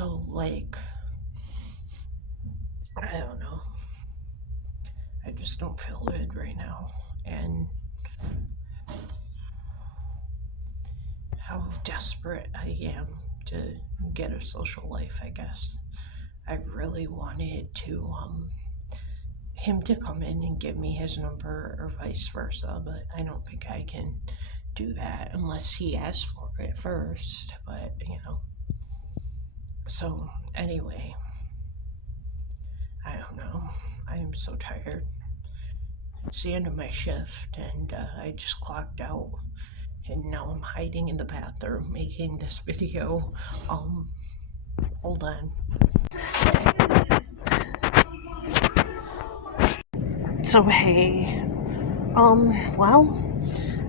So, like, I don't know. I just don't feel good right now. And how desperate I am to get a social life, I guess. I really wanted him to come in and give me his number or vice versa, but I don't think I can do that unless he asks for it first. But, So, anyway, I don't know. I am so tired. It's the end of my shift, and I just clocked out, and now I'm hiding in the bathroom making this video. Hold on. So, hey, well,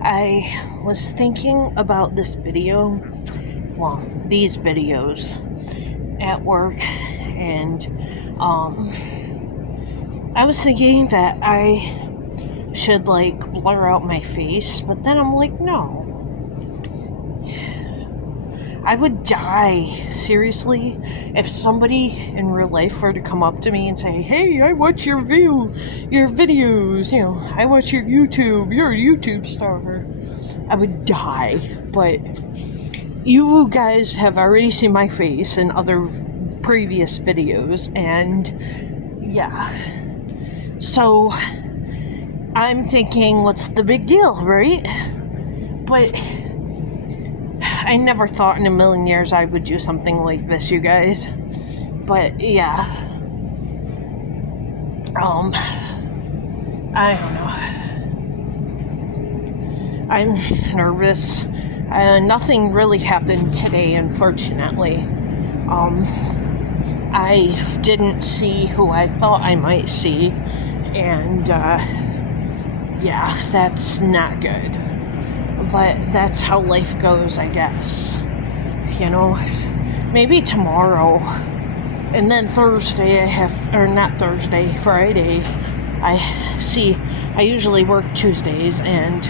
I was thinking about this video, these videos at work, and, I was thinking that I should, blur out my face, but then I'm like, no. I would die, seriously, if somebody in real life were to come up to me and say, hey, I watch your videos, I watch your YouTube, you're a YouTube star. I would die, but you guys have already seen my face in other previous videos, and yeah. So, I'm thinking, what's the big deal, right? But I never thought in a million years I would do something like this, you guys. But yeah. I don't know. I'm nervous. Nothing really happened today, unfortunately. I didn't see who I thought I might see, and yeah, that's not good. But that's how life goes, I guess. Maybe tomorrow, and then Thursday Friday, I usually work Tuesdays, and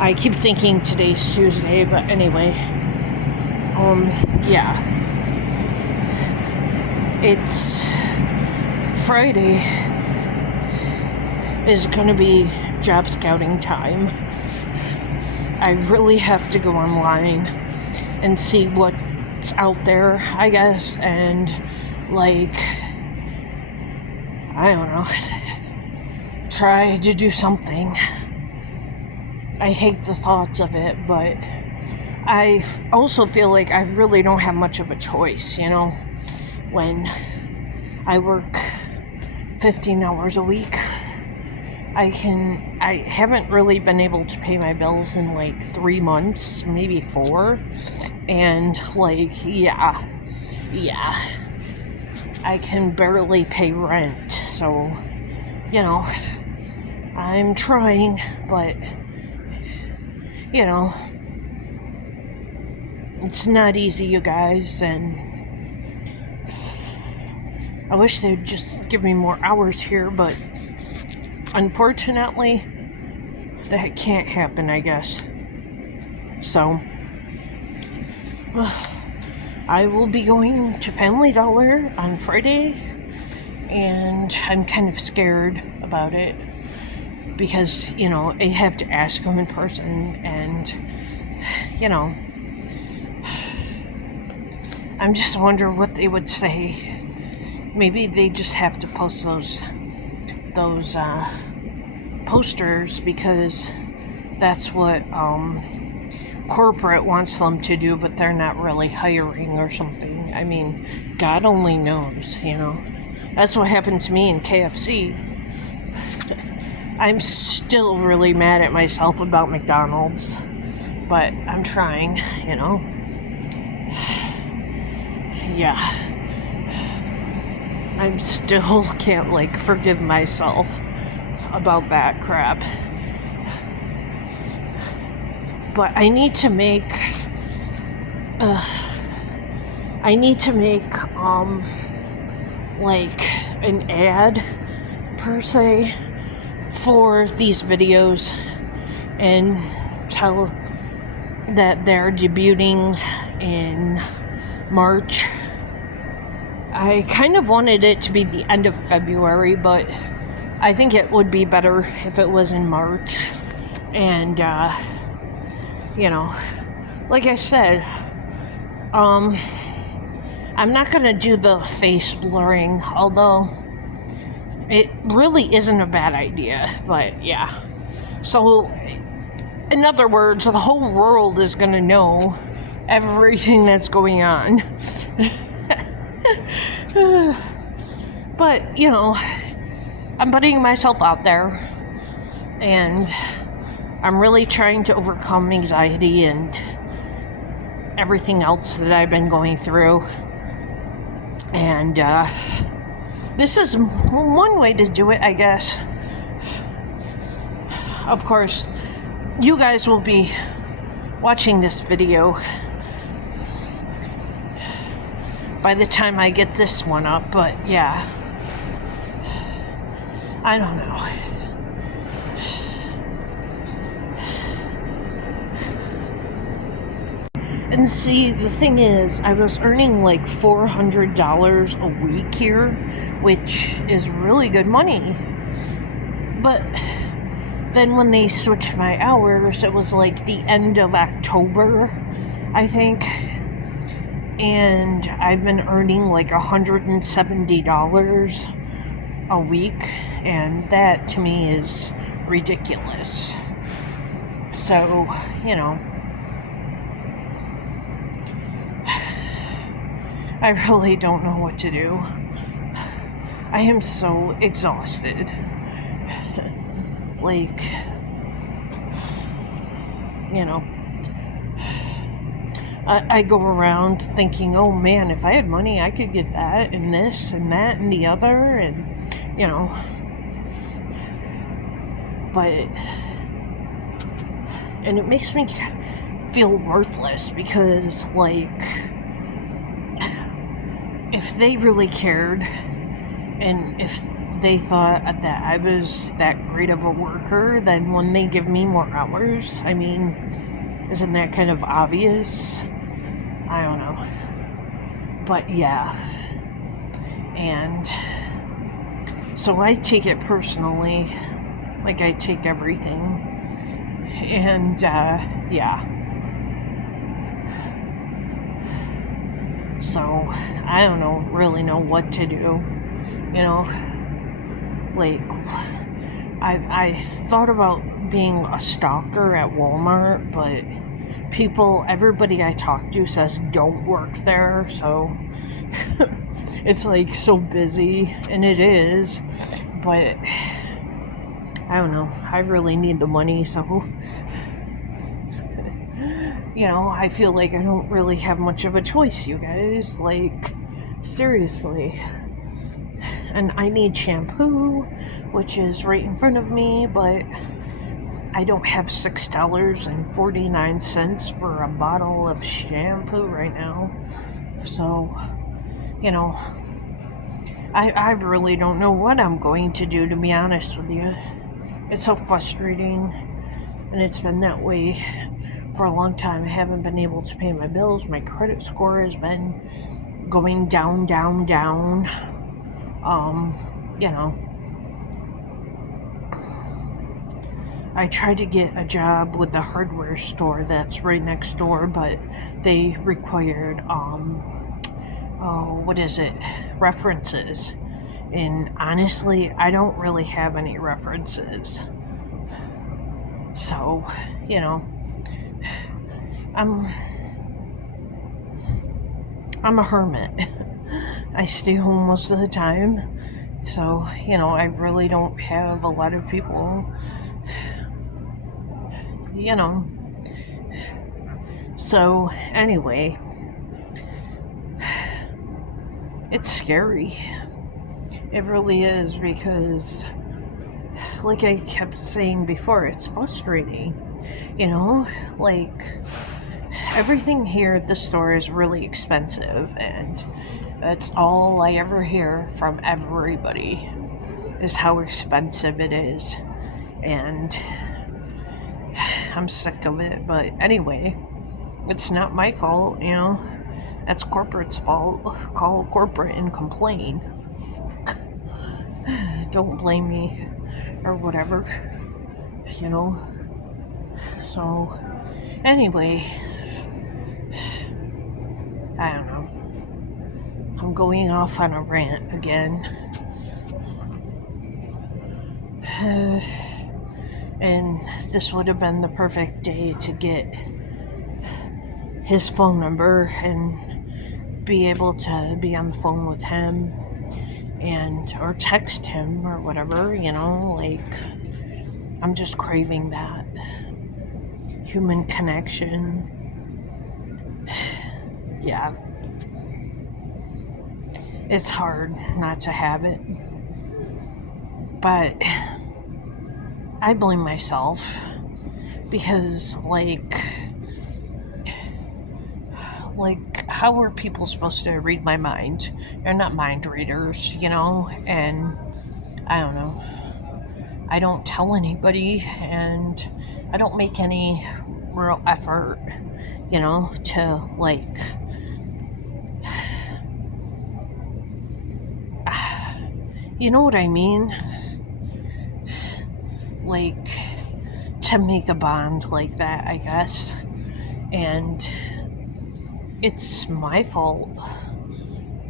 I keep thinking today's Tuesday, but anyway, yeah. It's Friday is gonna be job scouting time. I really have to go online and see what's out there, I guess, and I don't know, try to do something. I hate the thoughts of it, but I also feel like I really don't have much of a choice, when I work 15 hours a week. I haven't really been able to pay my bills in 3 months, maybe 4. And yeah, I can barely pay rent. So, I'm trying, but, it's not easy, you guys, and I wish they'd just give me more hours here, but unfortunately, that can't happen, I guess. So, I will be going to Family Dollar on Friday, and I'm kind of scared about it because, I have to ask them in person, and, I'm just wondering what they would say. Maybe they just have to post those posters because that's what corporate wants them to do, but they're not really hiring or something. I mean, God only knows, That's what happened to me in KFC. I'm still really mad at myself about McDonald's, but I'm trying, Yeah. I still can't, forgive myself about that crap. But I need to make, an ad, per se, for these videos, and tell that they're debuting in March, I kind of wanted it to be the end of February, but I think it would be better if it was in March. And, like I said, I'm not going to do the face blurring, although it really isn't a bad idea, but yeah. So, in other words, the whole world is going to know everything that's going on. But, I'm putting myself out there, and I'm really trying to overcome anxiety and everything else that I've been going through. And this is one way to do it, I guess. Of course, you guys will be watching this video by the time I get this one up, but yeah, I don't know. And see, the thing is, I was earning like $400 a week here, which is really good money. But then when they switched my hours, it was like the end of October, I think. And I've been earning like $170 a week, and that to me is ridiculous. So, I really don't know what to do. I am so exhausted. Like, I go around thinking, oh man, if I had money, I could get that and this and that and the other, and, and it makes me feel worthless because, like, if they really cared and if they thought that I was that great of a worker, then when they give me more hours, I mean, isn't that kind of obvious? I don't know. But yeah. And so I take it personally, like I take everything. And yeah. So I don't really know what to do. Like, I thought about being a stalker at Walmart, but everybody I talk to says don't work there, so it's like so busy, and it is, but I don't know, I really need the money, so I feel like I don't really have much of a choice, you guys, like, seriously. And I need shampoo, which is right in front of me, but I don't have $6.49 for a bottle of shampoo right now. So, I really don't know what I'm going to do, to be honest with you. It's so frustrating, and it's been that way for a long time. I haven't been able to pay my bills. My credit score has been going down, down, down. I tried to get a job with the hardware store that's right next door, but they required, references. And honestly, I don't really have any references. So, I'm a hermit. I stay home most of the time. So, I really don't have a lot of people, So, anyway, it's scary. It really is, because, like I kept saying before, it's frustrating. Like, everything here at the store is really expensive, and that's all I ever hear from everybody, is how expensive it is. And I'm sick of it, but anyway, it's not my fault, That's corporate's fault. Call corporate and complain. Don't blame me or whatever, you know. So, anyway, I don't know. I'm going off on a rant again. And this would have been the perfect day to get his phone number and be able to be on the phone with him and or text him or whatever, you know, like I'm just craving that human connection. Yeah. It's hard not to have it. But I blame myself because like how are people supposed to read my mind? They're not mind readers, you know, and I don't know. I don't tell anybody and I don't make any real effort, you know, to like you know what I mean? Like to make a bond like that, I guess. And it's my fault.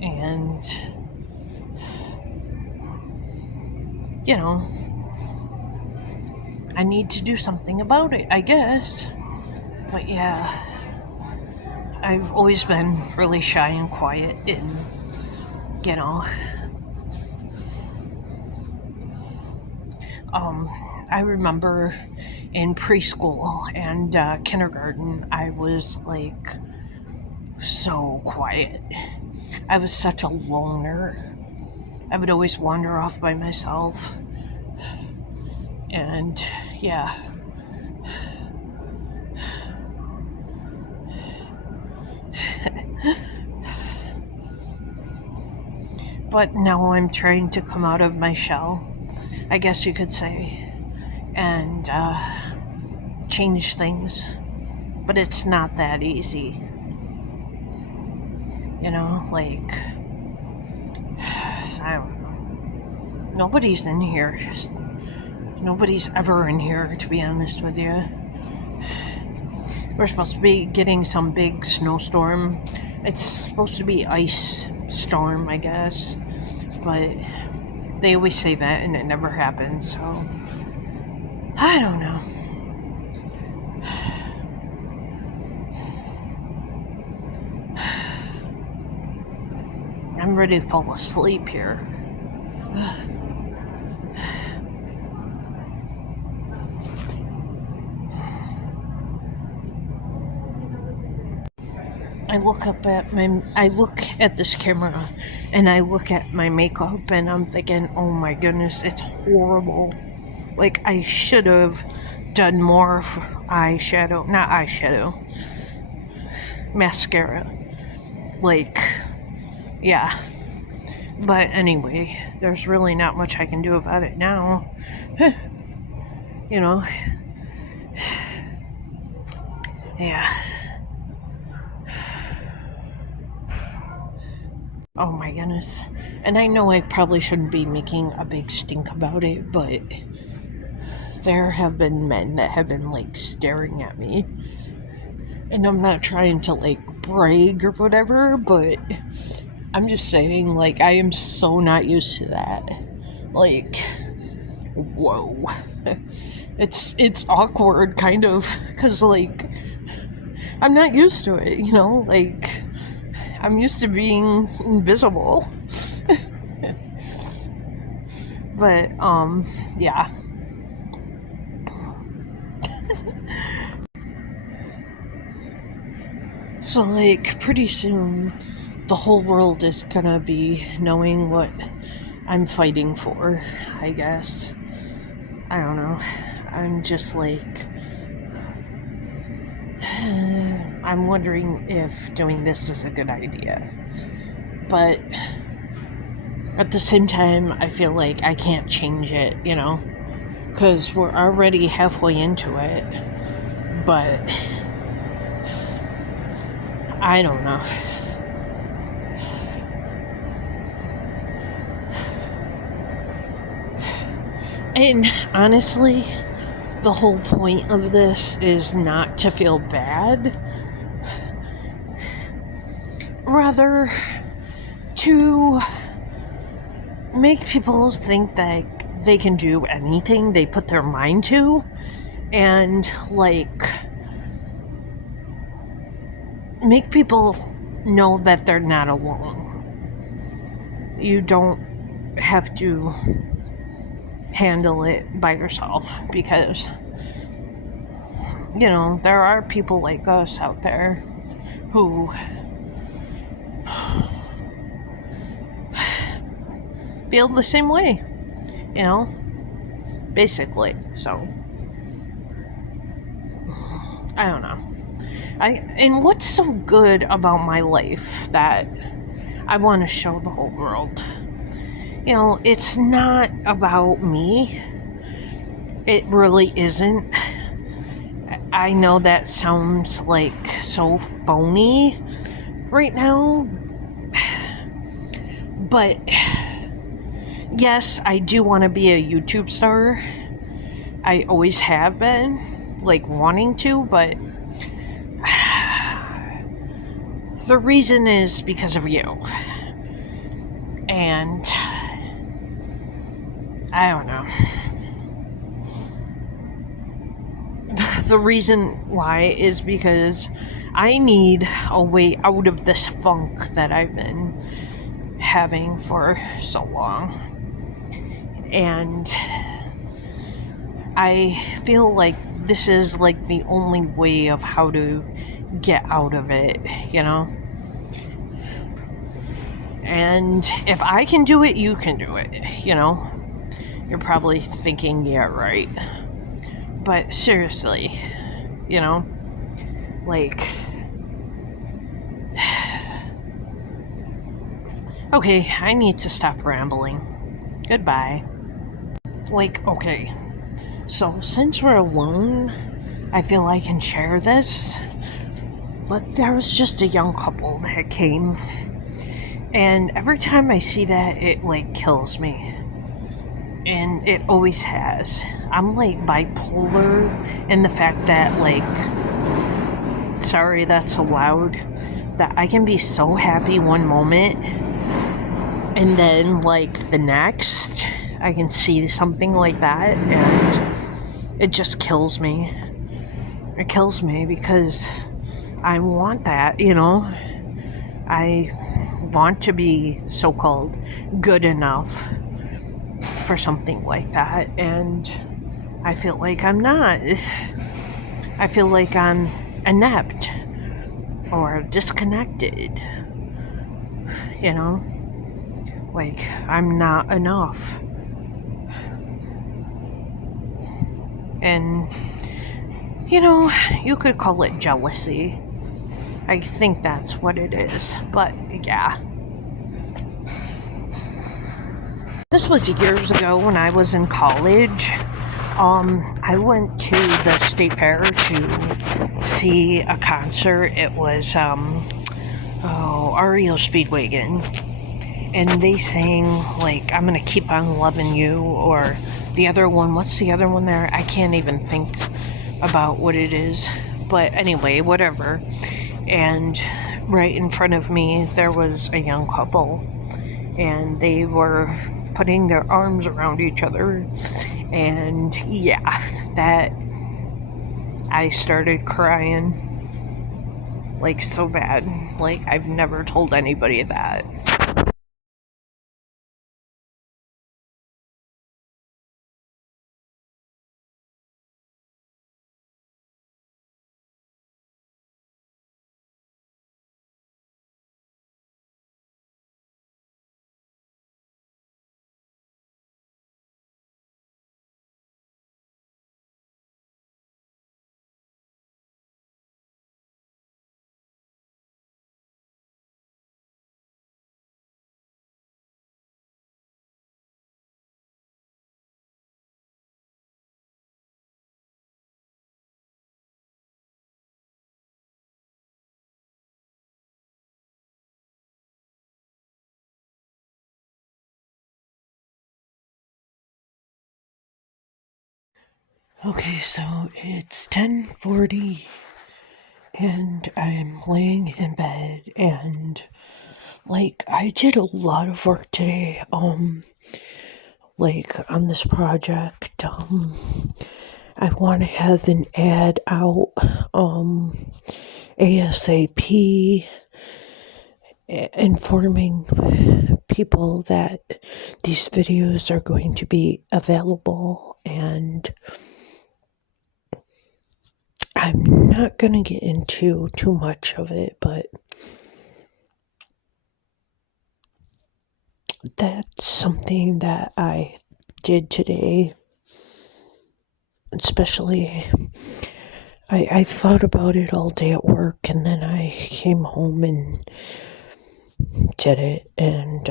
And you know, I need to do something about it, I guess. But yeah, I've always been really shy and quiet and, you know, I remember in preschool and kindergarten, I was like so quiet. I was such a loner. I would always wander off by myself. And yeah. But now I'm trying to come out of my shell, I guess you could say, and change things. But it's not that easy. You know, like, I don't know. Nobody's in here. Nobody's ever in here, to be honest with you. We're supposed to be getting some big snowstorm. It's supposed to be ice storm, I guess. But they always say that and it never happens, so I don't know. I'm ready to fall asleep here. I look at this camera and I look at my makeup and I'm thinking, oh my goodness, it's horrible. Like, I should have done more for mascara. Like, yeah. But anyway, there's really not much I can do about it now. You know. Yeah. Oh my goodness. And I know I probably shouldn't be making a big stink about it, but there have been men that have been like staring at me. And I'm not trying to like brag or whatever, but I'm just saying, like, I am so not used to that. Like, whoa. It's awkward, kind of, because, like, I'm not used to it, you know? Like, I'm used to being invisible. But, yeah. So, like, pretty soon, the whole world is gonna be knowing what I'm fighting for, I guess. I don't know. I'm just like, I'm wondering if doing this is a good idea. But at the same time, I feel like I can't change it, you know? Because we're already halfway into it. But I don't know. And honestly, the whole point of this is not to feel bad, rather to make people think that they can do anything they put their mind to, and like make people know that they're not alone. You don't have to handle it by yourself, because there are people like us out there who feel the same way, basically. So I don't know. And what's so good about my life that I want to show the whole world? It's not about me. It really isn't. I know that sounds like so phony right now, but yes, I do want to be a YouTube star. I always have been, wanting to, but the reason is because of you. And I don't know. The reason why is because I need a way out of this funk that I've been having for so long. And I feel like this is the only way of how to get out of it, And if I can do it, you can do it, You're probably thinking, yeah, right. But seriously, okay, I need to stop rambling. Goodbye. Okay, so since we're alone, I feel I can share this. But there was just a young couple that came, and every time I see that, it kills me. And it always has. I'm bipolar in the fact that sorry that's so loud, that I can be so happy one moment, and then the next I can see something like that, and it just kills me. It kills me because I want that, I want to be so-called good enough for something like that, and I feel like I'm not. I feel like I'm inept or disconnected, I'm not enough. And you could call it jealousy. I think that's what it is. But yeah. This was years ago when I was in college. I went to the state fair to see a concert. It was REO Speedwagon. And they sang I'm gonna keep on loving you, or the other one, what's the other one there? I can't even think about what it is. But anyway, whatever. And right in front of me, there was a young couple, and they were putting their arms around each other. And yeah, that I started crying so bad. I've never told anybody that. Okay, so it's 10:40 and I'm laying in bed and I did a lot of work today on this project. I want to have an ad out ASAP, informing people that these videos are going to be available, and I'm not going to get into too much of it, but that's something that I did today. Especially, I thought about it all day at work, and then I came home and did it, and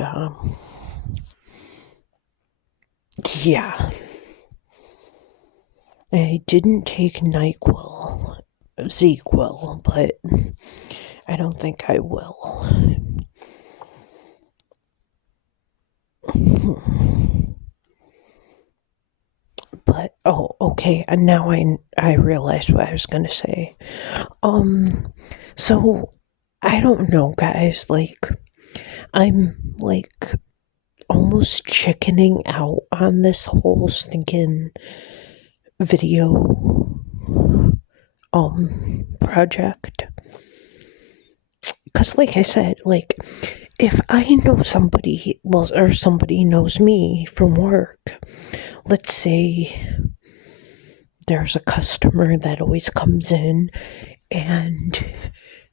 yeah. I didn't take NyQuil, ZQuil, but I don't think I will. But oh, okay. And now I realized what I was gonna say. So I don't know, guys. I'm almost chickening out on this whole stinking video project. Because like I said, if I know somebody, well, or somebody knows me from work, let's say there's a customer that always comes in and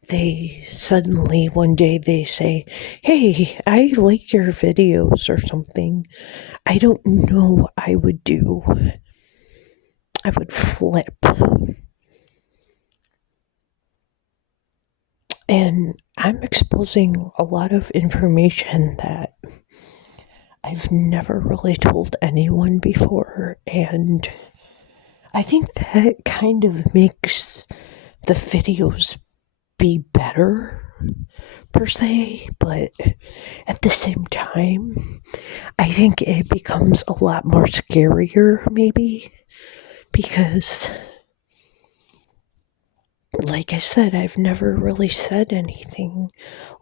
they suddenly one day they say, "Hey, I like your videos," or something. I don't know what I would do. I would flip. And I'm exposing a lot of information that I've never really told anyone before, and I think that kind of makes the videos be better, per se, but at the same time, I think it becomes a lot more scarier, maybe, because, like I said, I've never really said anything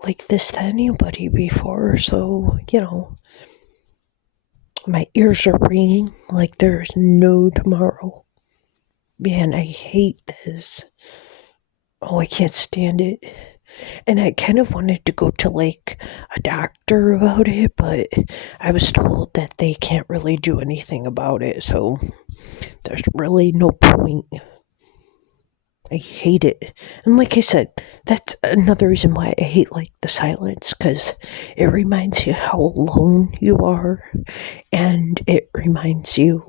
like this to anybody before, so, my ears are ringing like there's no tomorrow. Man, I hate this. Oh, I can't stand it. And I kind of wanted to go to a doctor about it, but I was told that they can't really do anything about it, so there's really no point. I hate it. And like I said, that's another reason why I hate the silence, because it reminds you how alone you are, and it reminds you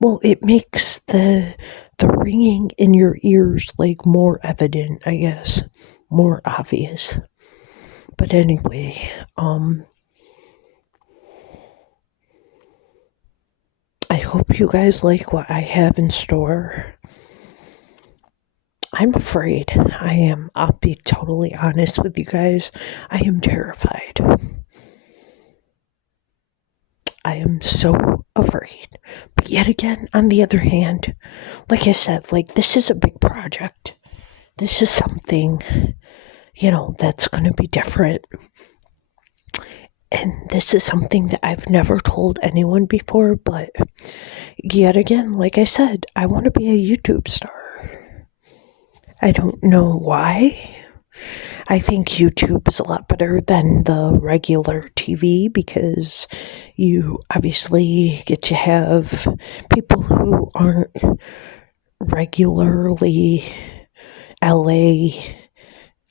well, it makes the ringing in your ears more evident, I guess, more obvious. But anyway, I hope you guys like what I have in store. I'm afraid. I am. I'll be totally honest with you guys. I am terrified. I am so afraid. But yet again, on the other hand, like I said, this is a big project. This is something, that's going to be different. And this is something that I've never told anyone before, but yet again, like I said, I want to be a YouTube star. I don't know why. I think YouTube is a lot better than the regular TV because you obviously get to have people who aren't regularly LA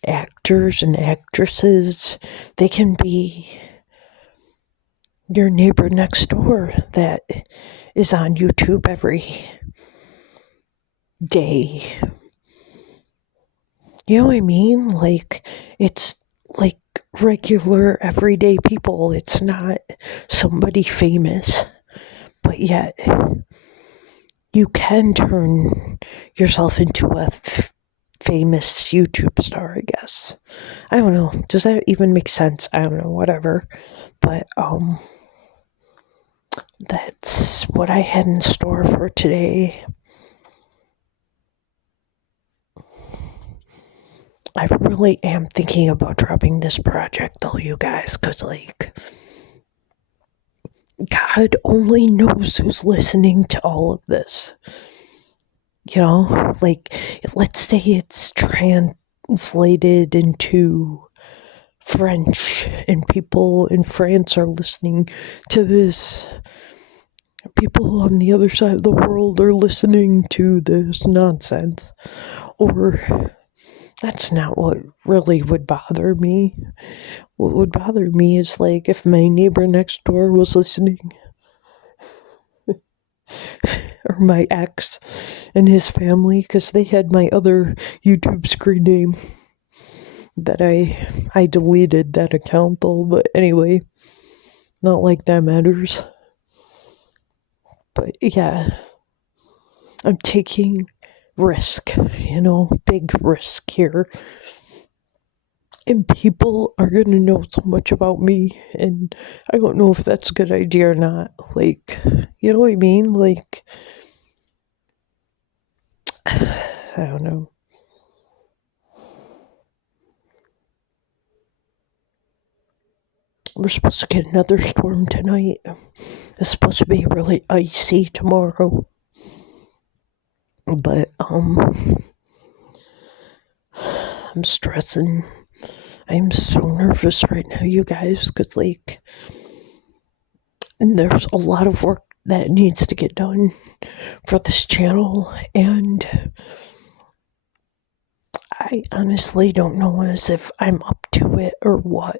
actors and actresses. They can be your neighbor next door that is on YouTube every day. You know what I mean? It's regular everyday people. It's not somebody famous, but yet you can turn yourself into a famous YouTube star, I guess. I don't know. Does that even make sense? I don't know, whatever. But, that's what I had in store for today. I really am thinking about dropping this project, though, you guys, because, like, God only knows who's listening to all of this. You know, like, let's say it's translated into French and people in France are listening to this. People on the other side of the world are listening to this nonsense. Or that's not what really would bother me. What would bother me is like if my neighbor next door was listening, or my ex and his family, because they had my other YouTube screen name that I deleted that account though. But anyway, not like that matters. But yeah, I'm taking risk, big risk here. And people are going to know so much about me, and I don't know if that's a good idea or not. Like, you know what I mean? Like, I don't know. We're supposed to get another storm tonight. It's supposed to be really icy tomorrow. But, I'm stressing. I'm so nervous right now, you guys, because, like, there's a lot of work that needs to get done for this channel, and I honestly don't know as if I'm up to it or what.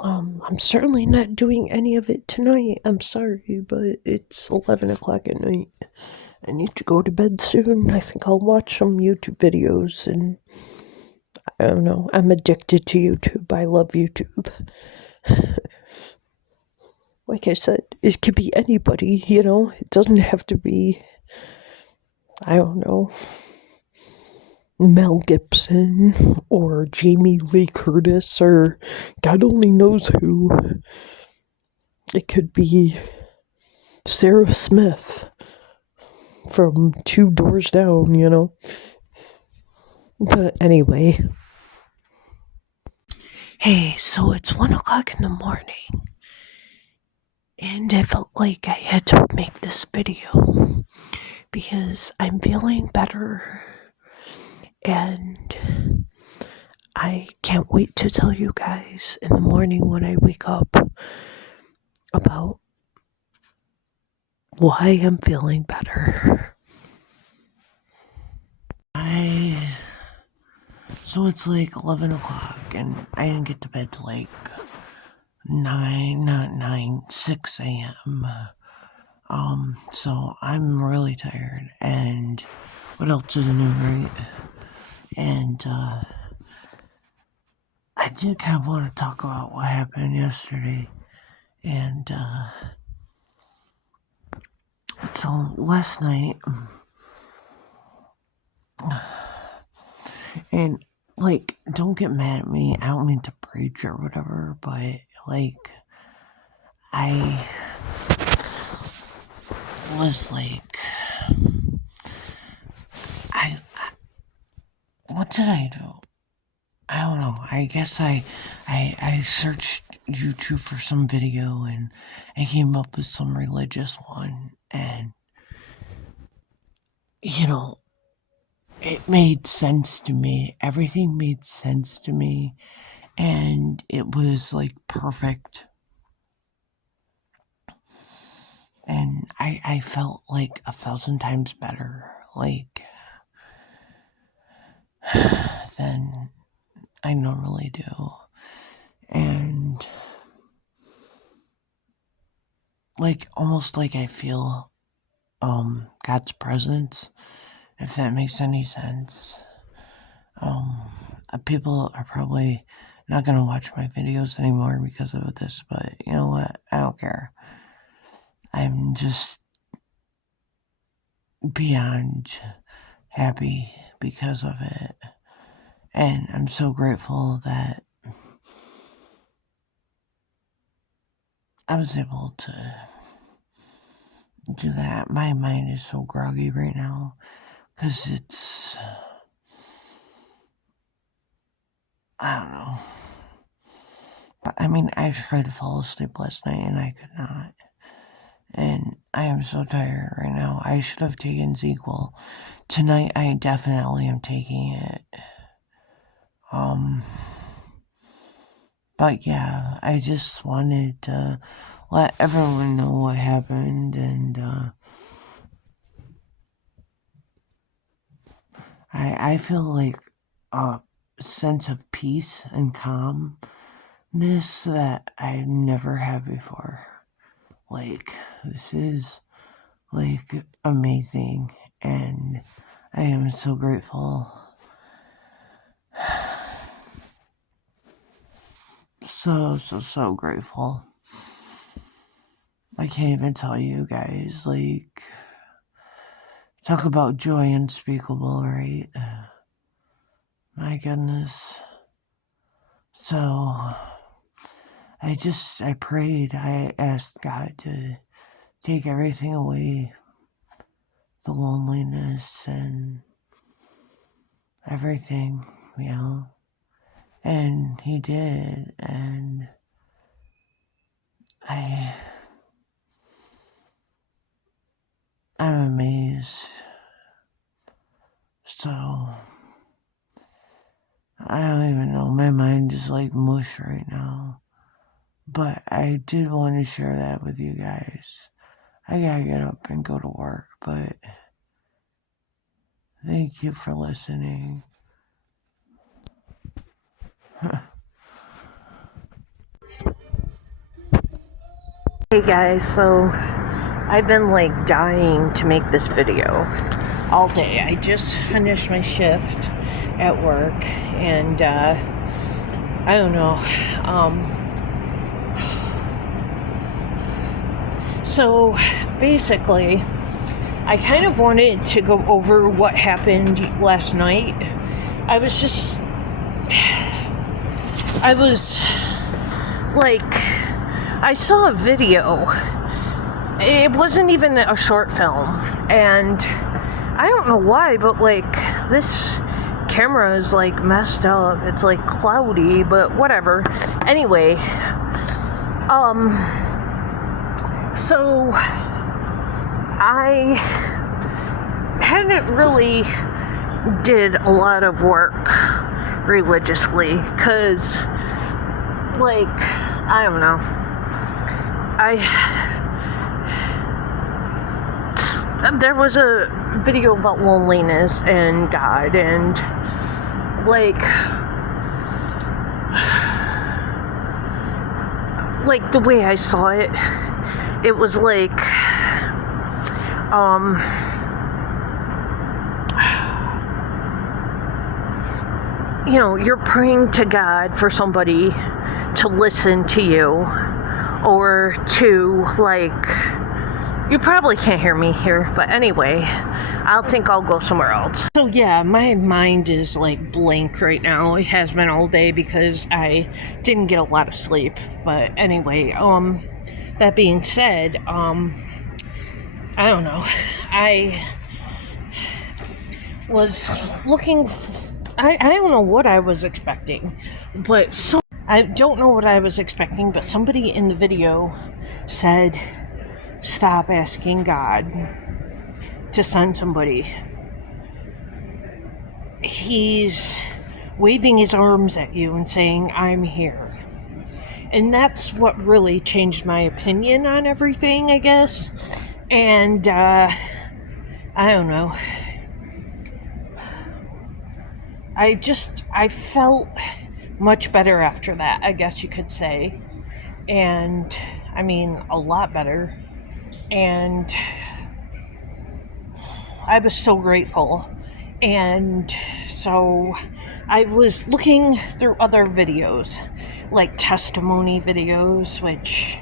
I'm certainly not doing any of it tonight. I'm sorry, but it's 11 o'clock at night. I need to go to bed soon. I think I'll watch some YouTube videos, and I don't know. I'm addicted to YouTube. I love YouTube. Like I said, it could be anybody, It doesn't have to be, I don't know, Mel Gibson or Jamie Lee Curtis or God only knows who. It could be Sarah Smith from Two Doors Down, But anyway. Hey, so it's 1 o'clock in the morning, and I felt like I had to make this video because I'm feeling better, and I can't wait to tell you guys in the morning when I wake up about why I'm feeling better. So it's like 11 o'clock, and I didn't get to bed till like 6 a.m. So I'm really tired, and what else is new, right? And, I did kind of want to talk about what happened yesterday, and, so last night, and, like, don't get mad at me, I don't mean to preach or whatever, but, like, I was like, what did I do? I don't know. I guess I searched YouTube for some video, and I came up with some religious one, and it made sense to me. Everything made sense to me, and it was like perfect. And I felt like 1,000 times better, like, than I normally do. And, like, almost like I feel, God's presence, if that makes any sense. People are probably not gonna watch my videos anymore because of this, but you know what? I don't care. I'm just beyond happy because of it. And I'm so grateful that I was able to do that. My mind is so groggy right now because I don't know. But I mean, I tried to fall asleep last night and I could not. And I am so tired right now. I should have taken ZzzQuil. Tonight, I definitely am taking it. But yeah, I just wanted to let everyone know what happened, and I feel like a sense of peace and calmness that I never had before. Like, this is like amazing, and I am so grateful. So grateful. I can't even tell you guys, like, talk about joy unspeakable, right? My goodness. So, I prayed, I asked God to take everything away, the loneliness and everything, you know? And He did, and I'm amazed. So, I don't even know. My mind is like mush right now. But I did want to share that with you guys. I gotta get up and go to work, but thank you for listening. Hey guys, so I've been like dying to make this video all day. I just finished my shift at work, and I don't know. So basically, I kind of wanted to go over what happened last night. I was like, I saw a video. It wasn't even a short film, and I don't know why, but like this camera is like messed up. It's like cloudy, but whatever. Anyway, so I hadn't really did a lot of work religiously, cause like, I don't know, there was a video about loneliness and God, and like the way I saw it, it was like, you know, you're praying to God for somebody to listen to you, or to, like, you probably can't hear me here, but anyway, I think I'll go somewhere else. So yeah, my mind is like blank right now. It has been all day because I didn't get a lot of sleep. But anyway, that being said, I don't know. I was looking, I don't know what I was expecting, but I don't know what I was expecting, but somebody in the video said, stop asking God to send somebody. He's waving his arms at you and saying, I'm here. And that's what really changed my opinion on everything, I guess. And, I don't know. I felt much better after that, I guess you could say. And, I mean, a lot better. And I was so grateful. And so I was looking through other videos, like testimony videos, which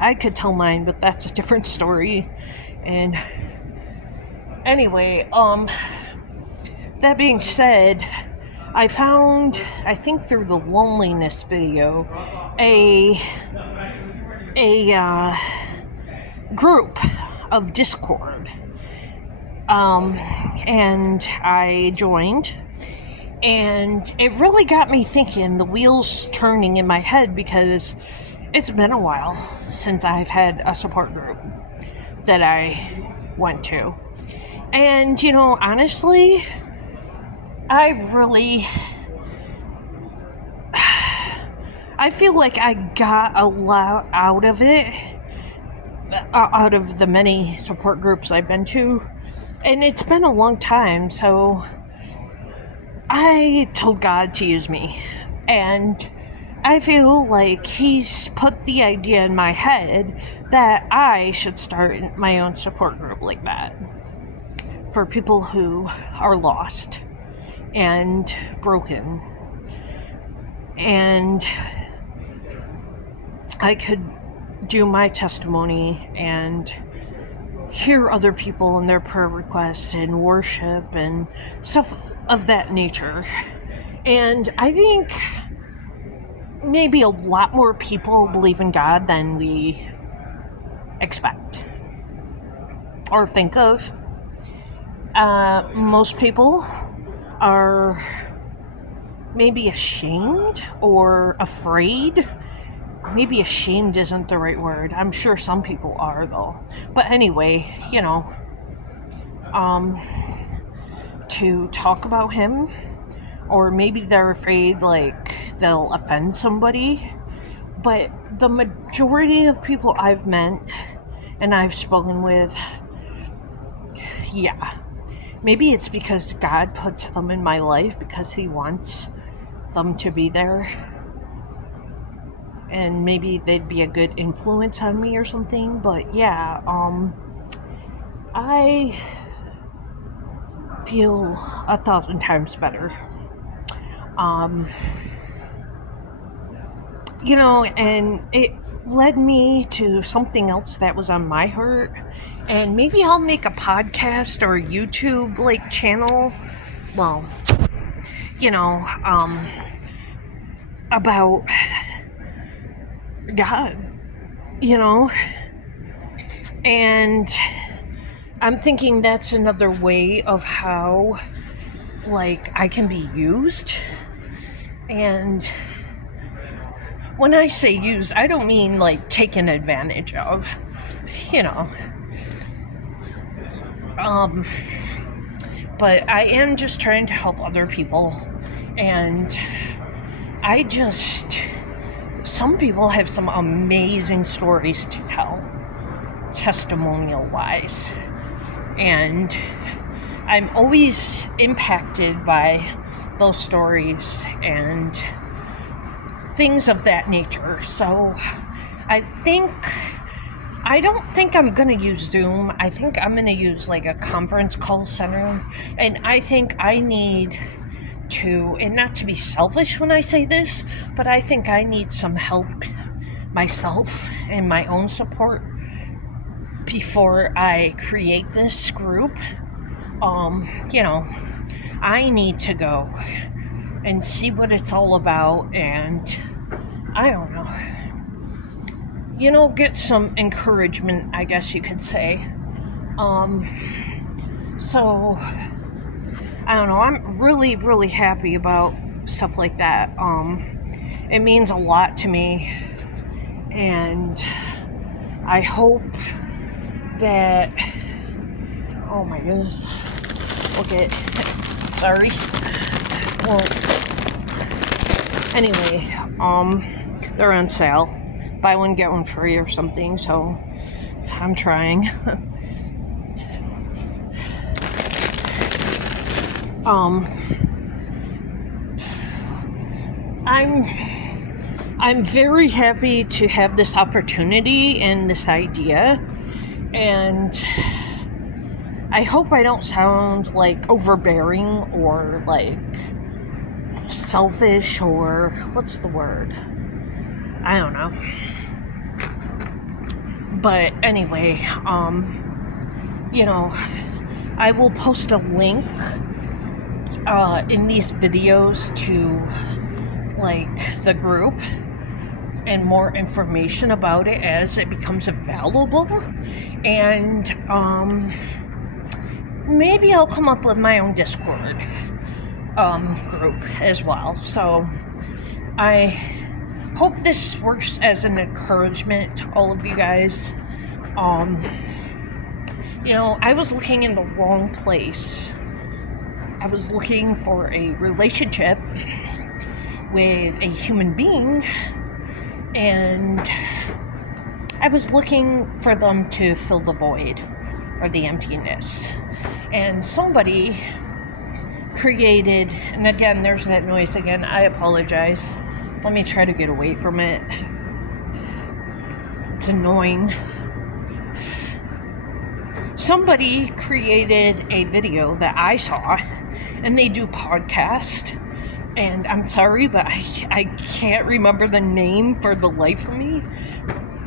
I could tell mine, but that's a different story. And anyway, that being said, I found, I think through the loneliness video, a group of Discord. And I joined, and it really got me thinking, the wheels turning in my head, because it's been a while since I've had a support group that I went to. And, honestly, I feel like I got a lot out of it, out of the many support groups I've been to. And it's been a long time, so I told God to use me. And I feel like He's put the idea in my head that I should start my own support group like that, for people who are lost and broken. And I could do my testimony and hear other people and their prayer requests and worship and stuff of that nature. And I think maybe a lot more people believe in God than we expect or think of. Most people are maybe ashamed or afraid. Maybe ashamed isn't the right word. I'm sure some people are, though. But anyway, to talk about Him, or maybe they're afraid like they'll offend somebody. But the majority of people I've met and I've spoken with, maybe it's because God puts them in my life because He wants them to be there. And maybe they'd be a good influence on me or something. But I feel 1,000 times better. And it led me to something else that was on my heart. And maybe I'll make a podcast or a YouTube channel. Well, about God, and I'm thinking that's another way of how, I can be used. And when I say used, I don't mean, taken advantage of, but I am just trying to help other people, and some people have some amazing stories to tell, testimonial-wise, and I'm always impacted by those stories and things of that nature. So I don't think I'm going to use Zoom. I think I'm going to use a conference call center, and I think I need to, and not to be selfish when I say this, but I think I need some help myself and my own support before I create this group. I need to go and see what it's all about, and I don't know, get some encouragement, I guess you could say. So I don't know, I'm really, really happy about stuff like that. It means a lot to me, and I hope that, oh my goodness, okay, sorry. Well, anyway, they're on sale, buy one get one free or something, so I'm trying. I'm very happy to have this opportunity and this idea, and I hope I don't sound overbearing or selfish, or what's the word? I don't know. But anyway, I will post a link in these videos to like the group and more information about it as it becomes available. And maybe I'll come up with my own Discord group as well. So I hope this works as an encouragement to all of you guys. I was looking in the wrong place. I was looking for a relationship with a human being, and I was looking for them to fill the void or the emptiness. And somebody created, and again, there's that noise again. I apologize. Let me try to get away from it. It's annoying. Somebody created a video that I saw, and they do podcast. And I'm sorry, but I can't remember the name for the life of me.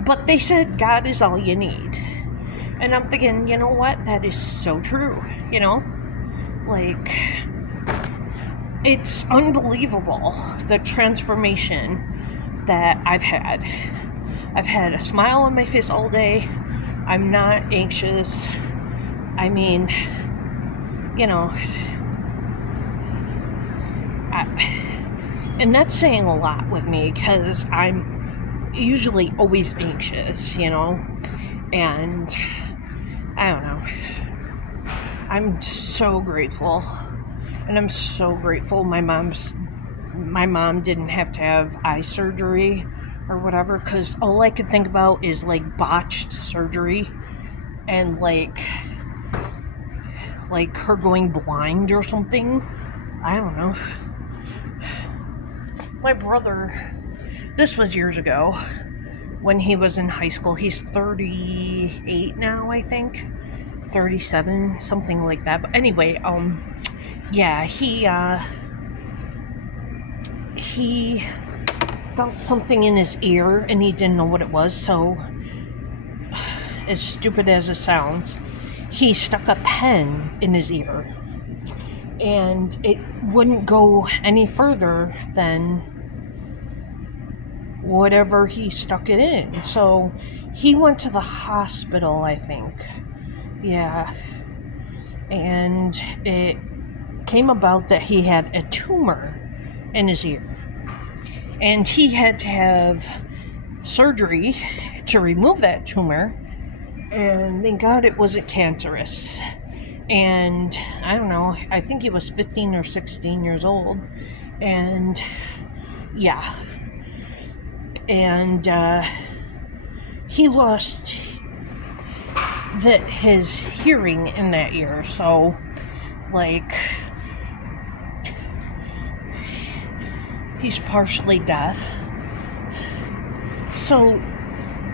But they said God is all you need. And I'm thinking, you know what? That is so true. Like, it's unbelievable, the transformation that I've had. I've had a smile on my face all day. I'm not anxious. I mean, and that's saying a lot with me because I'm usually always anxious, and I don't know. I'm so grateful, and I'm so grateful my mom didn't have to have eye surgery or whatever, because all I could think about is like botched surgery and like her going blind or something. I don't know. My brother, this was years ago when he was in high school. He's 38 now, I think. 37, something like that. But anyway, yeah, he felt something in his ear and he didn't know what it was. So, as stupid as it sounds, he stuck a pen in his ear, and it wouldn't go any further than whatever he stuck it in. So he went to the hospital, I think. Yeah. And it came about that he had a tumor in his ear. And he had to have surgery to remove that tumor. And thank God it wasn't cancerous. And I don't know, I think he was 15 or 16 years old. And yeah. And he lost his hearing in that ear. So, like, he's partially deaf. So,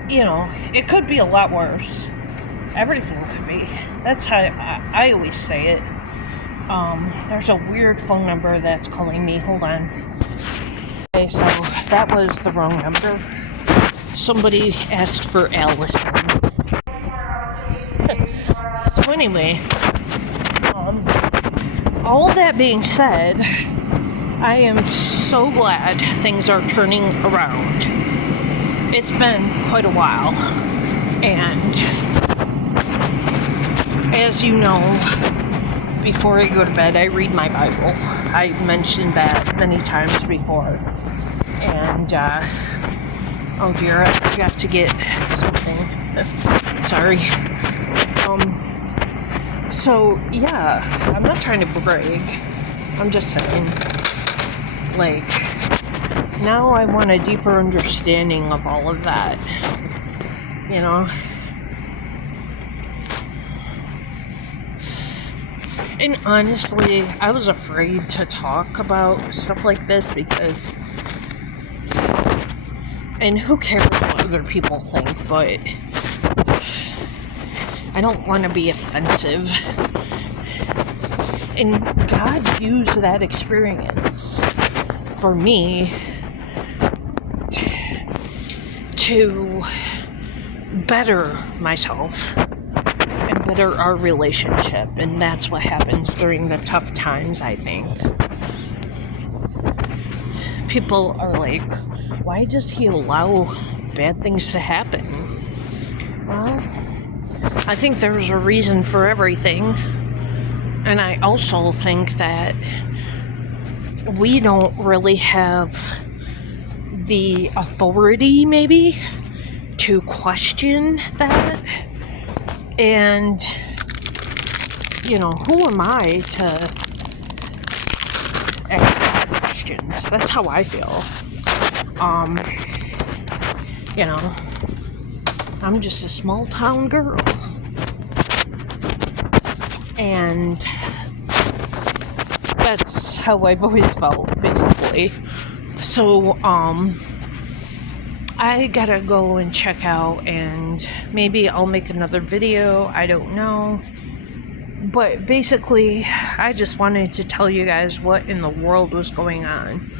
it could be a lot worse. Everything could be. That's how I always say it. There's a weird phone number that's calling me. Hold on. Okay, so that was the wrong number. Somebody asked for Allison. So anyway, all that being said, I am so glad things are turning around. It's been quite a while, and as you know, before I go to bed, I read my Bible. I mentioned that many times before. And, oh dear, I forgot to get something. Sorry. So, yeah, I'm not trying to brag. I'm just saying, like, now I want a deeper understanding of all of that. And honestly, I was afraid to talk about stuff like this because, and who cares what other people think, but I don't want to be offensive. And God used that experience for me to better myself and better our relationship, and that's what happens during the tough times, I think. People are like, why does he allow bad things to happen? Well, I think there's a reason for everything. And I also think that we don't really have the authority, maybe, to question that. And, who am I to ask God questions? That's how I feel. I'm just a small town girl. And that's how I've always felt, basically. So, I gotta go and check out, and maybe I'll make another video, I don't know. But basically, I just wanted to tell you guys what in the world was going on.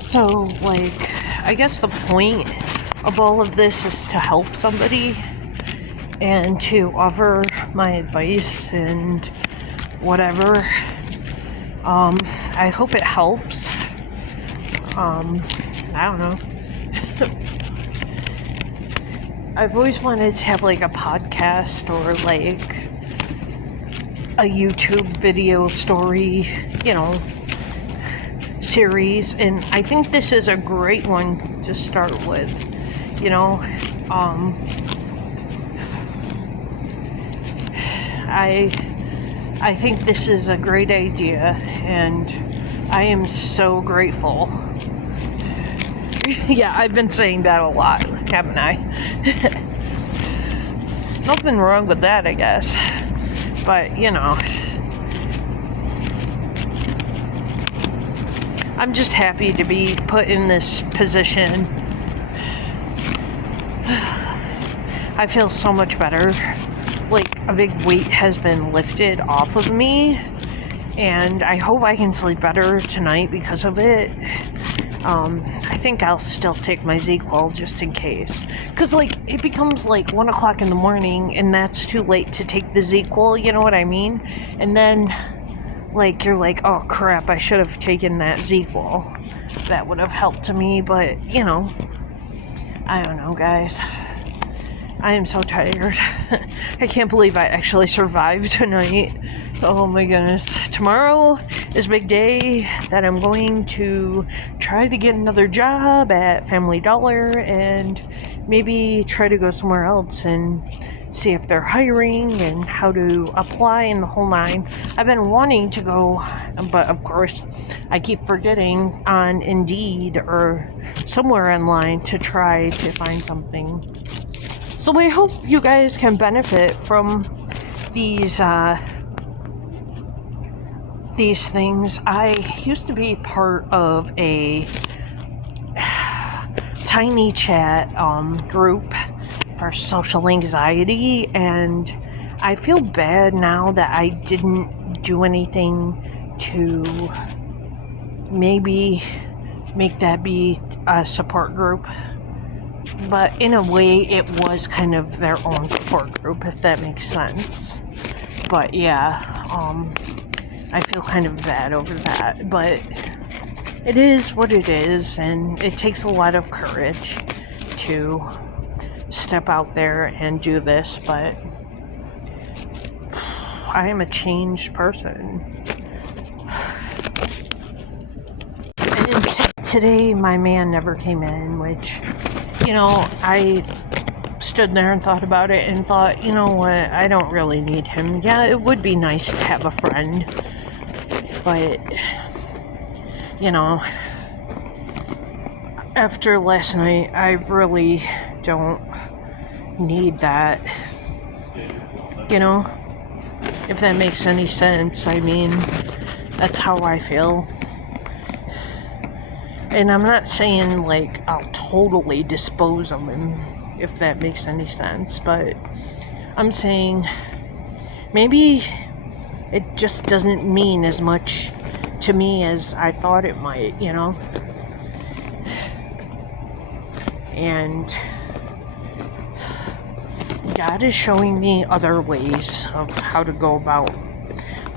So, I guess the point of all of this is to help somebody and to offer my advice and whatever. I hope it helps. I don't know. I've always wanted to have a podcast or a YouTube video story, series, and I think this is a great one to start with. I think this is a great idea, and I am so grateful. Yeah, I've been saying that a lot, haven't I? Nothing wrong with that, I guess. But, I'm just happy to be put in this position. I feel so much better. A big weight has been lifted off of me, and I hope I can sleep better tonight because of it. I think I'll still take my ZzzQuil just in case. Because, it becomes 1 o'clock in the morning, and that's too late to take the ZzzQuil, you know what I mean? And then, you're oh crap, I should have taken that ZzzQuil. That would have helped me, but, I don't know, guys. I am so tired. I can't believe I actually survived tonight. Oh my goodness. Tomorrow is a big day that I'm going to try to get another job at Family Dollar and maybe try to go somewhere else and see if they're hiring and how to apply and the whole nine. I've been wanting to go, but of course I keep forgetting on Indeed or somewhere online to try to find something. So I hope you guys can benefit from these things. I used to be part of a tiny chat group for social anxiety, and I feel bad now that I didn't do anything to maybe make that be a support group. But in a way, it was kind of their own support group, if that makes sense. But yeah, I feel kind of bad over that. But it is what it is, and it takes a lot of courage to step out there and do this. But I am a changed person. And today, my man never came in, which... I stood there and thought about it and thought, you know what, I don't really need him. Yeah, it would be nice to have a friend, but, after last night, I really don't need that, if that makes any sense. I mean, that's how I feel. And I'm not saying, I'll totally dispose of him, if that makes any sense. But I'm saying maybe it just doesn't mean as much to me as I thought it might, you know? And God is showing me other ways of how to go about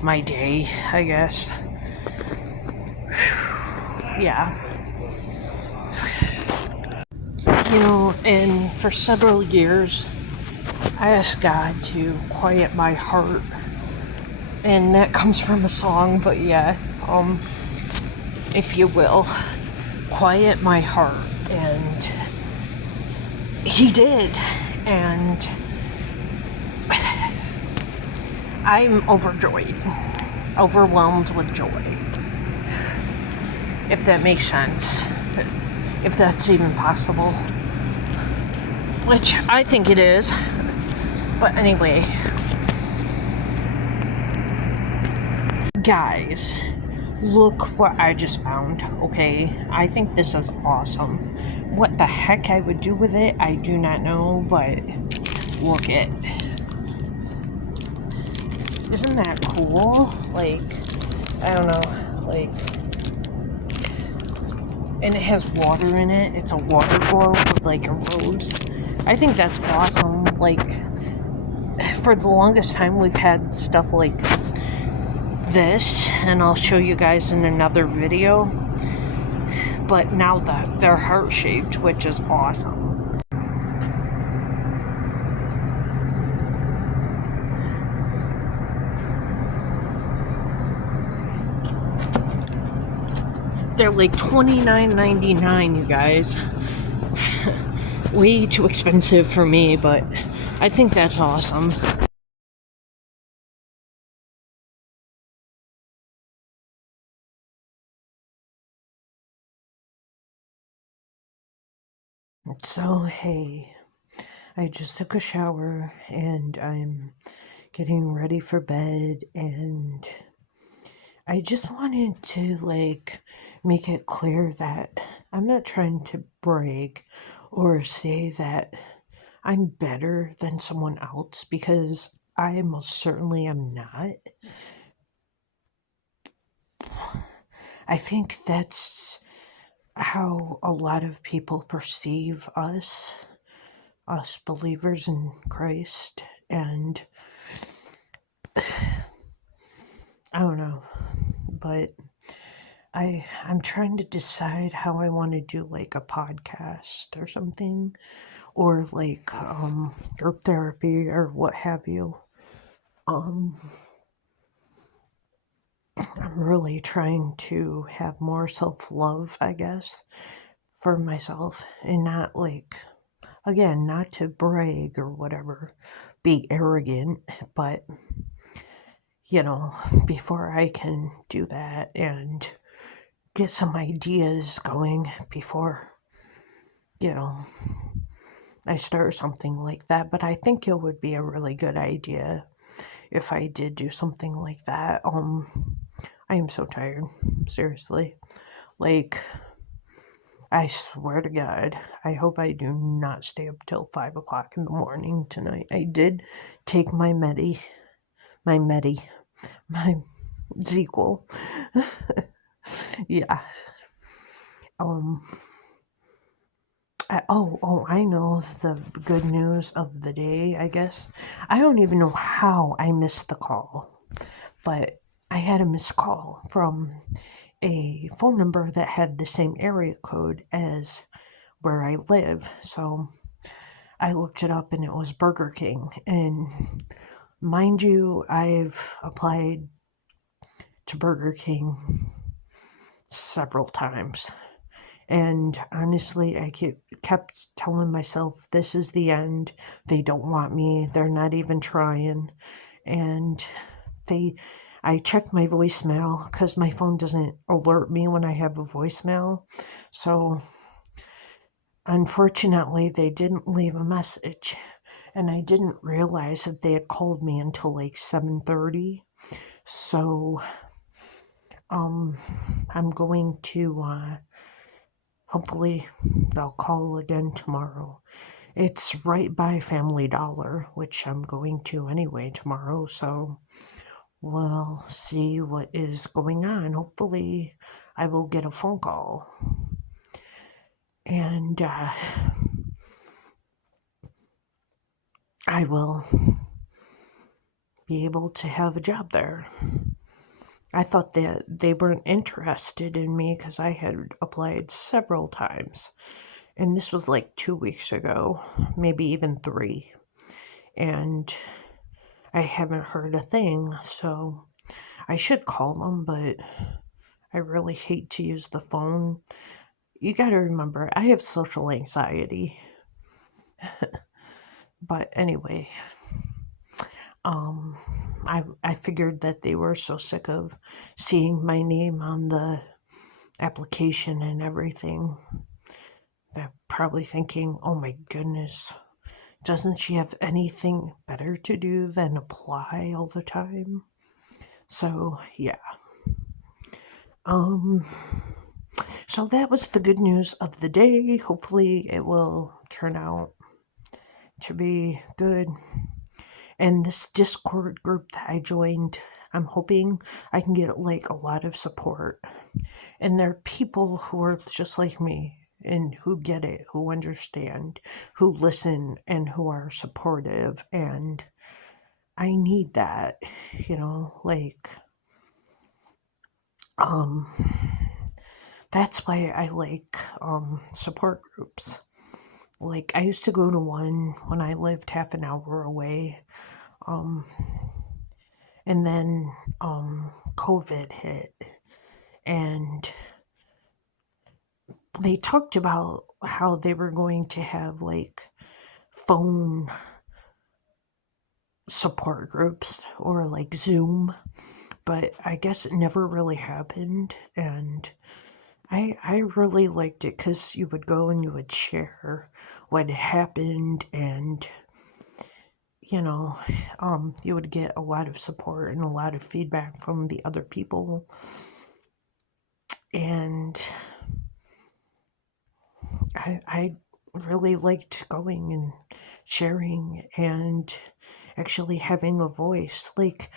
my day, I guess. Yeah. You know, and for several years, I asked God to quiet my heart. And that comes from a song, but yeah, if you will, quiet my heart. And He did. And I'm overjoyed, overwhelmed with joy, if that makes sense, if that's even possible, which I think it is. But anyway, guys, look what I just found, okay? I think this is awesome. What the heck I would do with it, I do not know, but look it. Isn't that cool? Like, I don't know, like, and it has water in it. It's a water globe with like a rose. I think that's awesome. Like, for the longest time we've had stuff like this, and I'll show you guys in another video, but now they're heart-shaped, which is awesome. They're like $29.99, you guys. Way too expensive for me, but I think that's awesome. So, hey, I just took a shower and I'm getting ready for bed, and I just wanted to like make it clear that I'm not trying to brag or say that I'm better than someone else, because I most certainly am not. I think that's how a lot of people perceive us believers in Christ, and I don't know, but I'm trying to decide how I want to do like a podcast or something, or like group therapy or what have you. I'm really trying to have more self-love, I guess, for myself, and not like, again, not to brag or whatever, be arrogant, but you know, before I can do that and get some ideas going before, you know, I start something like that. But I think it would be a really good idea if I did do something like that. I am so tired, seriously. Like, I swear to God, I hope I do not stay up till 5 o'clock in the morning tonight. I did take my my Zequel. Yeah. I know the good news of the day, I guess. I don't even know how I missed the call, but I had a missed call from a phone number that had the same area code as where I live. So I looked it up and it was Burger King. And mind you, I've applied to Burger King several times. And honestly, I kept telling myself, this is the end. They don't want me. They're not even trying. And I checked my voicemail because my phone doesn't alert me when I have a voicemail. So unfortunately, they didn't leave a message. And I didn't realize that they had called me until like 7:30. So I'm going to hopefully they'll call again tomorrow It's right by Family Dollar, which I'm going to anyway tomorrow, so we'll see what is going on. Hopefully, I will get a phone call. And I will be able to have a job there. I thought that they weren't interested in me because I had applied several times. And this was like 2 weeks ago, maybe even 3. And I haven't heard a thing, so I should call them, but I really hate to use the phone. You gotta remember, I have social anxiety. But anyway, I figured that they were so sick of seeing my name on the application and everything. They're probably thinking, oh my goodness, doesn't she have anything better to do than apply all the time? So, yeah. So that was the good news of the day. Hopefully it will turn out to be good. And this Discord group that I joined, I'm hoping I can get like a lot of support. And there are people who are just like me and who get it, who understand, who listen, and who are supportive. And I need that, like, that's why I like support groups. Like, I used to go to one when I lived half an hour away. And then COVID hit, and they talked about how they were going to have like phone support groups or like Zoom, but I guess it never really happened. And I really liked it because you would go and you would share what happened, and you would get a lot of support and a lot of feedback from the other people. And I really liked going and sharing and actually having a voice. Like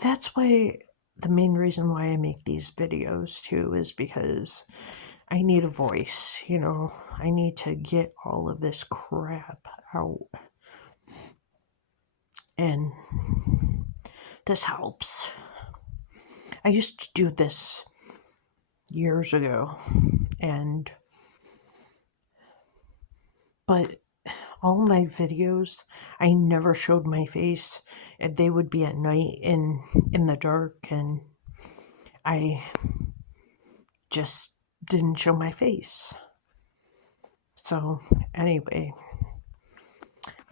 that's why the main reason why I make these videos too is because I need a voice, I need to get all of this crap out. And this helps. I used to do this years ago, but all my videos, I never showed my face, and they would be at night in the dark, and I just didn't show my face. So anyway,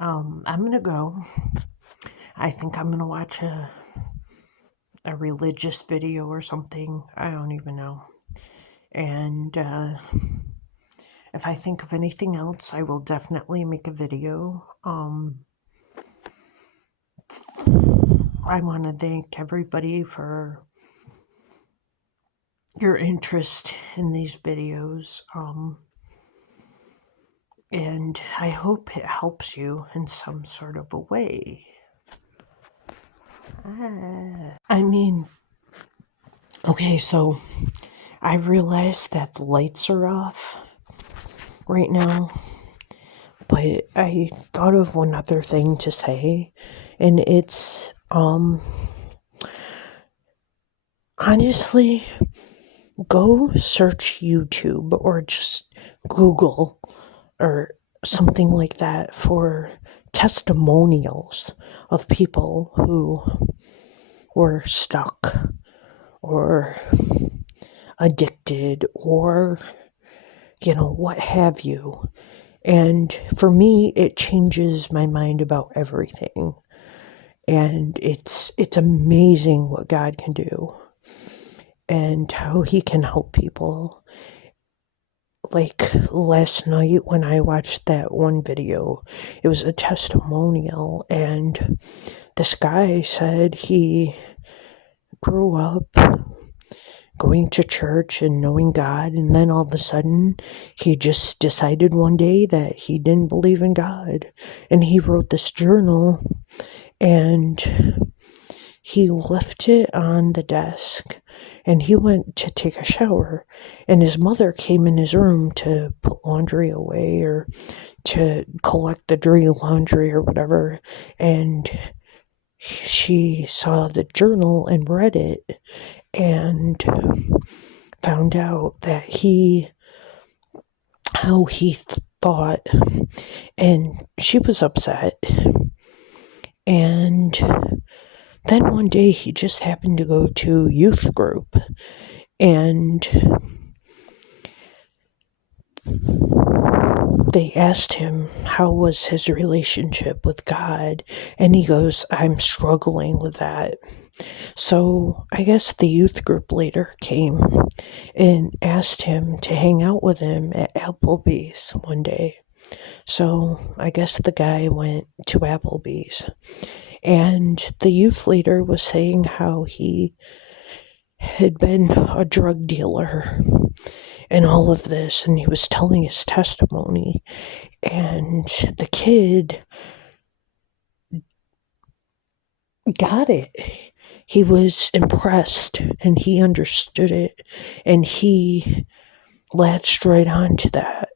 I'm gonna go. I think I'm gonna watch a religious video or something. I don't even know. And if I think of anything else, I will definitely make a video. I want to thank everybody for your interest in these videos. And I hope it helps you in some sort of a way. Okay, so I realize that the lights are off right now, but I thought of one other thing to say, and it's, honestly, go search YouTube or just Google or something like that for testimonials of people who were stuck or addicted or what have you. And for me, it changes my mind about everything. And it's amazing what God can do and how he can help people. Like last night when I watched that one video, it was a testimonial, and this guy said he grew up going to church and knowing God, and then all of a sudden he just decided one day that he didn't believe in God. And he wrote this journal, and he left it on the desk, and he went to take a shower, and his mother came in his room to put laundry away or to collect the dirty laundry or whatever, and she saw the journal and read it and found out that how he thought, and she was upset. And then one day he just happened to go to youth group, and they asked him how was his relationship with God, and he goes, I'm struggling with that. So I guess the youth group leader came and asked him to hang out with him at Applebee's one day. So I guess the guy went to Applebee's, and the youth leader was saying how he had been a drug dealer and all of this, and he was telling his testimony, and the kid got it. He was impressed and he understood it, and he latched right onto that.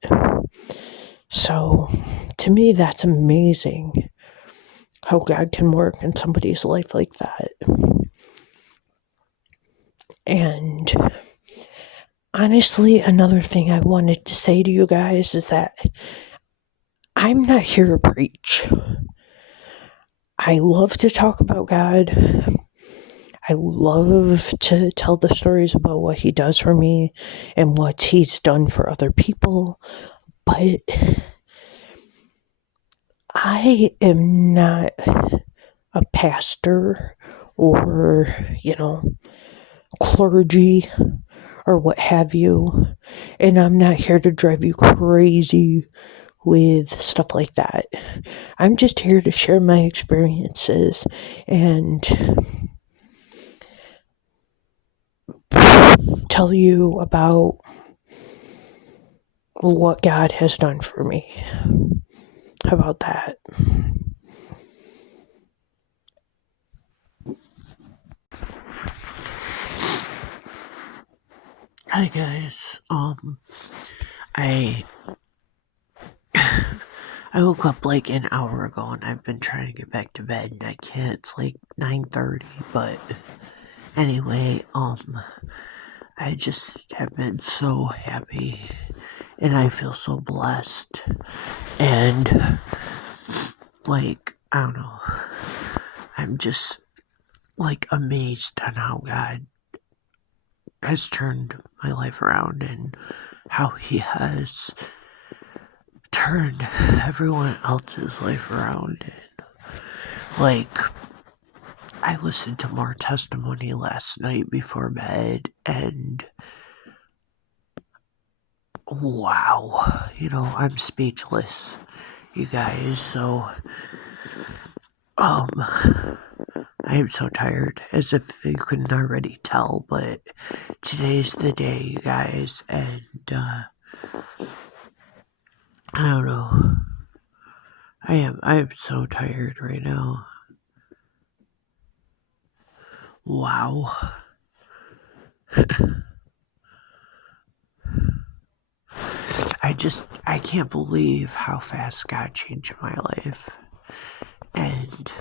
So to me, that's amazing how God can work in somebody's life like that. And honestly, another thing I wanted to say to you guys is that I'm not here to preach. I love to talk about God. I love to tell the stories about what he does for me and what he's done for other people. But I am not a pastor or, clergy or what have you. And I'm not here to drive you crazy with stuff like that. I'm just here to share my experiences and tell you about what God has done for me. How about that? Hi guys. I woke up like an hour ago and I've been trying to get back to bed and I can't. It's like 9:30, but anyway, I just have been so happy and I feel so blessed, and like, I don't know, I'm just like amazed on how God has turned my life around and how he has turned everyone else's life around. And like, I listened to more testimony last night before bed, and wow, I'm speechless, you guys. So I am so tired, as if you couldn't already tell, but today's the day, you guys, and I don't know. I am so tired right now. Wow. I can't believe how fast God changed my life. And,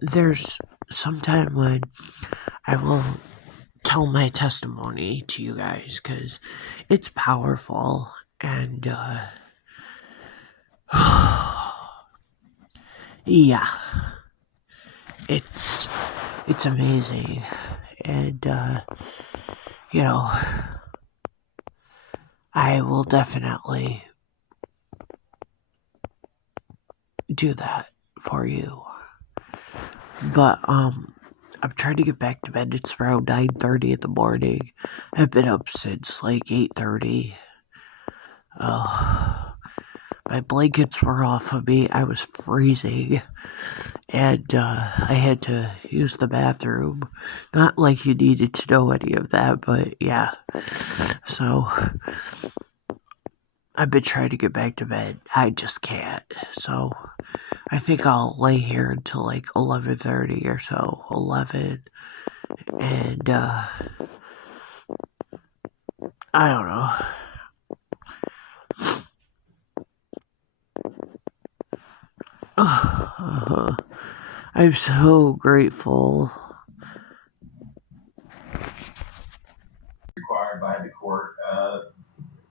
there's some time when I will tell my testimony to you guys because it's powerful, and, yeah, it's amazing, and, I will definitely do that for you. But, I'm trying to get back to bed. It's around 9:30 in the morning. I've been up since like 8:30. My blankets were off of me. I was freezing. And I had to use the bathroom. Not like you needed to know any of that, but yeah. So I've been trying to get back to bed. I just can't. So I think I'll lay here until like 11:30 or so. 11. And I don't know. I'm so grateful. Required by the court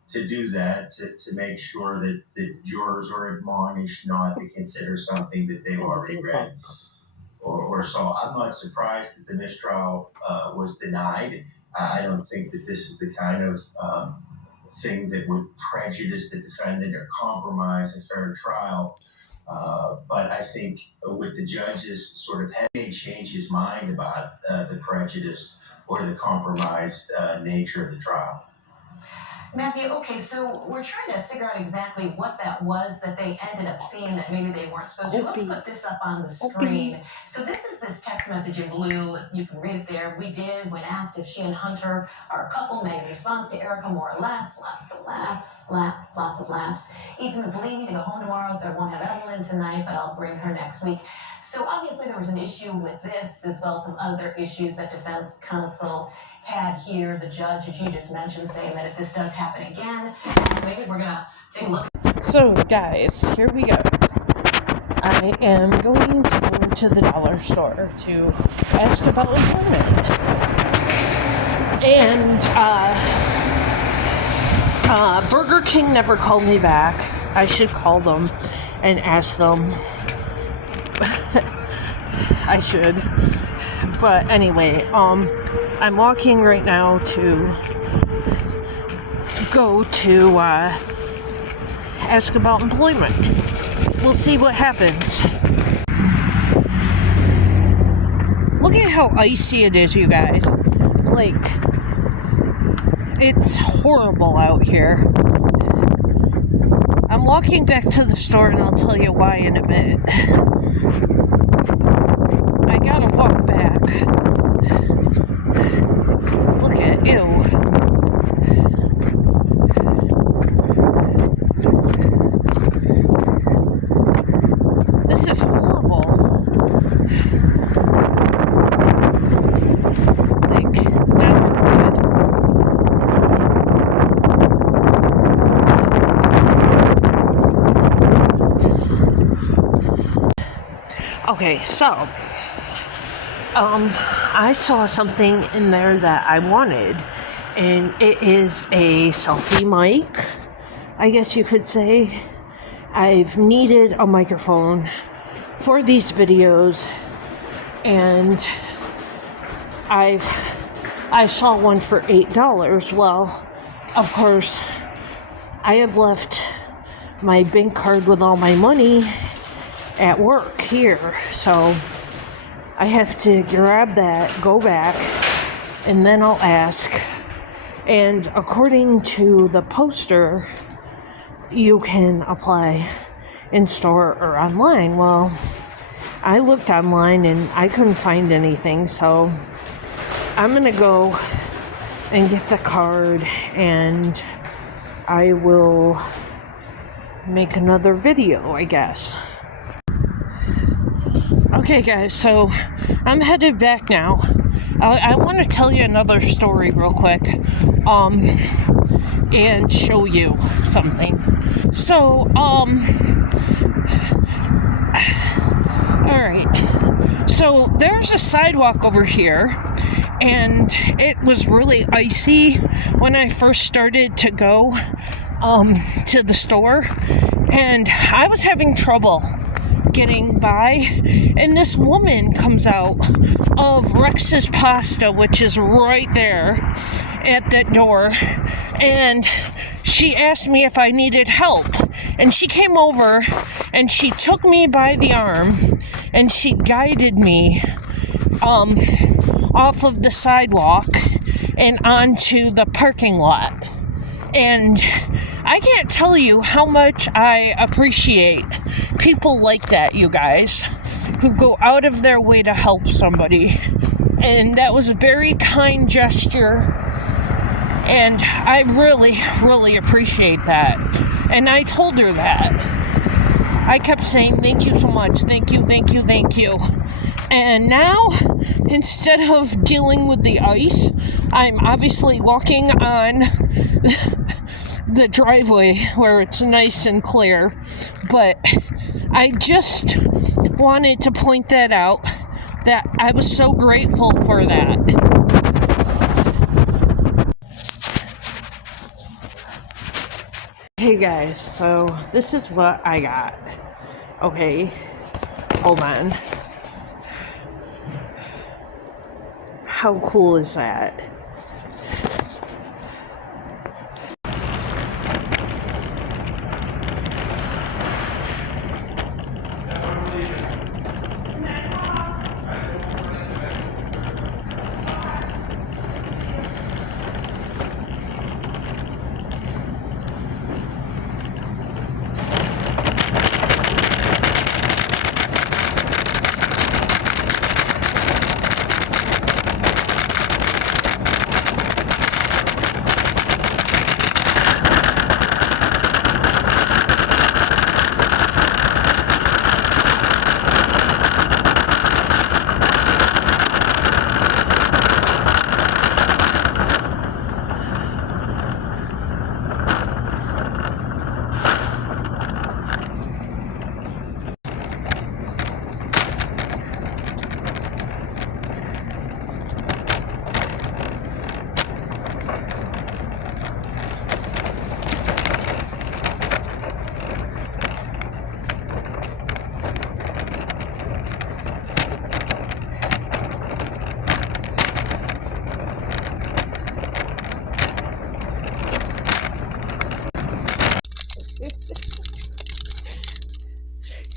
to do that, to make sure that the jurors are admonished not to consider something that they've already read or saw. I'm not surprised that the mistrial was denied. I don't think that this is the kind of thing that would prejudice the defendant or compromise a fair trial. But I think with the judge's sort of may change his mind about the prejudice or the compromised nature of the trial. Matthew, okay, so we're trying to figure out exactly what that was that they ended up seeing that maybe they weren't supposed to. Let's put this up on the screen. So this is this text message in blue. You can read it there. We did, when asked if she and Hunter are a couple, Megan responds to Erica more or less. Lots of laughs. Ethan is leaving to go home tomorrow, so I won't have Evelyn tonight, but I'll bring her next week. So obviously there was an issue with this, as well as some other issues that defense counsel had here. The judge, as you just mentioned, saying that if this does happen again, maybe we're gonna take a look. So guys, here we go. I am going to go to the dollar store to ask about employment. And Burger King never called me back. I should call them and ask them. I should. But anyway, I'm walking right now to go to ask about employment. We'll see what happens. Look at how icy it is, you guys. Like, it's horrible out here. I'm walking back to the store and I'll tell you why in a bit. I gotta walk back. Look at you. This is horrible. Like, not good. Okay, so I saw something in there that I wanted, and it is a selfie mic, I guess you could say. I've needed a microphone for these videos, and I saw one for $8. Well, of course, I have left my bank card with all my money at work here, so I have to grab that, go back, and then I'll ask. And according to the poster, you can apply in store or online. Well, I looked online and I couldn't find anything, so I'm gonna go and get the card, and I will make another video, I guess. Okay guys, so I'm headed back now. I want to tell you another story real quick, and show you something. So, alright, so there's a sidewalk over here, and it was really icy when I first started to go, to the store, and I was having trouble getting by, and this woman comes out of Rex's Pasta, which is right there at that door, and she asked me if I needed help, and she came over and she took me by the arm and she guided me off of the sidewalk and onto the parking lot. And I can't tell you how much I appreciate people like that, you guys, who go out of their way to help somebody. And that was a very kind gesture, and I really, really appreciate that. And I told her that. I kept saying, thank you so much, thank you, thank you, thank you. And now, instead of dealing with the ice, I'm obviously walking on the driveway where it's nice and clear. But I just wanted to point that out, that I was so grateful for that. Hey guys, so this is what I got. Okay, hold on. How cool is that?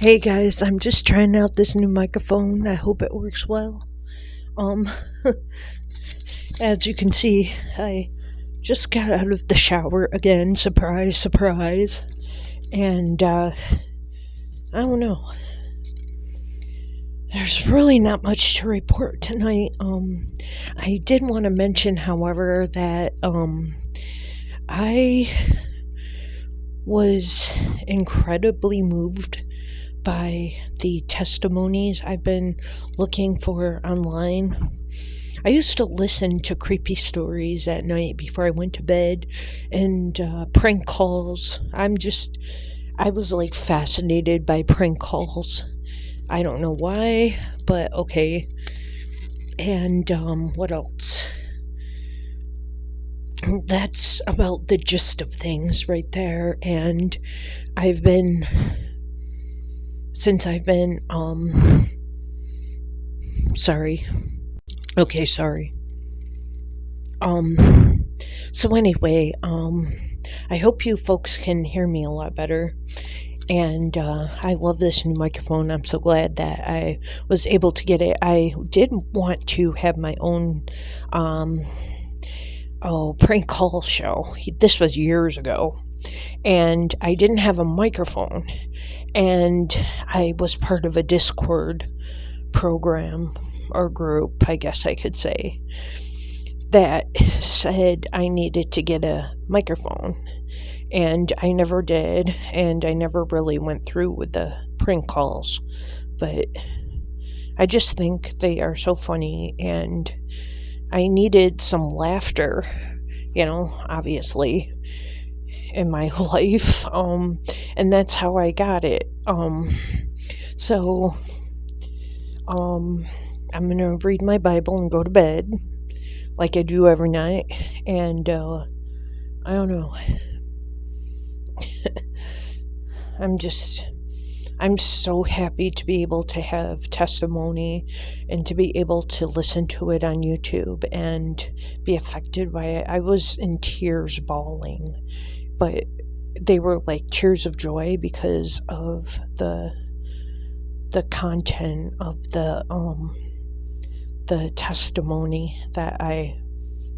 Hey guys, I'm just trying out this new microphone. I hope it works well. As you can see, I just got out of the shower again. Surprise, surprise. And, I don't know. There's really not much to report tonight. I did want to mention, however, that, I was incredibly moved by the testimonies I've been looking for online. I used to listen to creepy stories at night before I went to bed, and prank calls. I was like fascinated by prank calls. I don't know why, but okay. And what else? That's about the gist of things right there. And since I've been, sorry. Okay, sorry. So anyway, I hope you folks can hear me a lot better. And, I love this new microphone. I'm so glad that I was able to get it. I did want to have my own, prank call show. This was years ago. And I didn't have a microphone. And I was part of a Discord program or group, I guess I could say, that said I needed to get a microphone. And I never did, and I never really went through with the prank calls. But I just think they are so funny, and I needed some laughter, obviously, in my life, and that's how I got it. So I'm gonna read my Bible and go to bed, like I do every night, and, I don't know. I'm so happy to be able to have testimony and to be able to listen to it on YouTube and be affected by it. I was in tears bawling, but they were like tears of joy because of the content of the testimony that I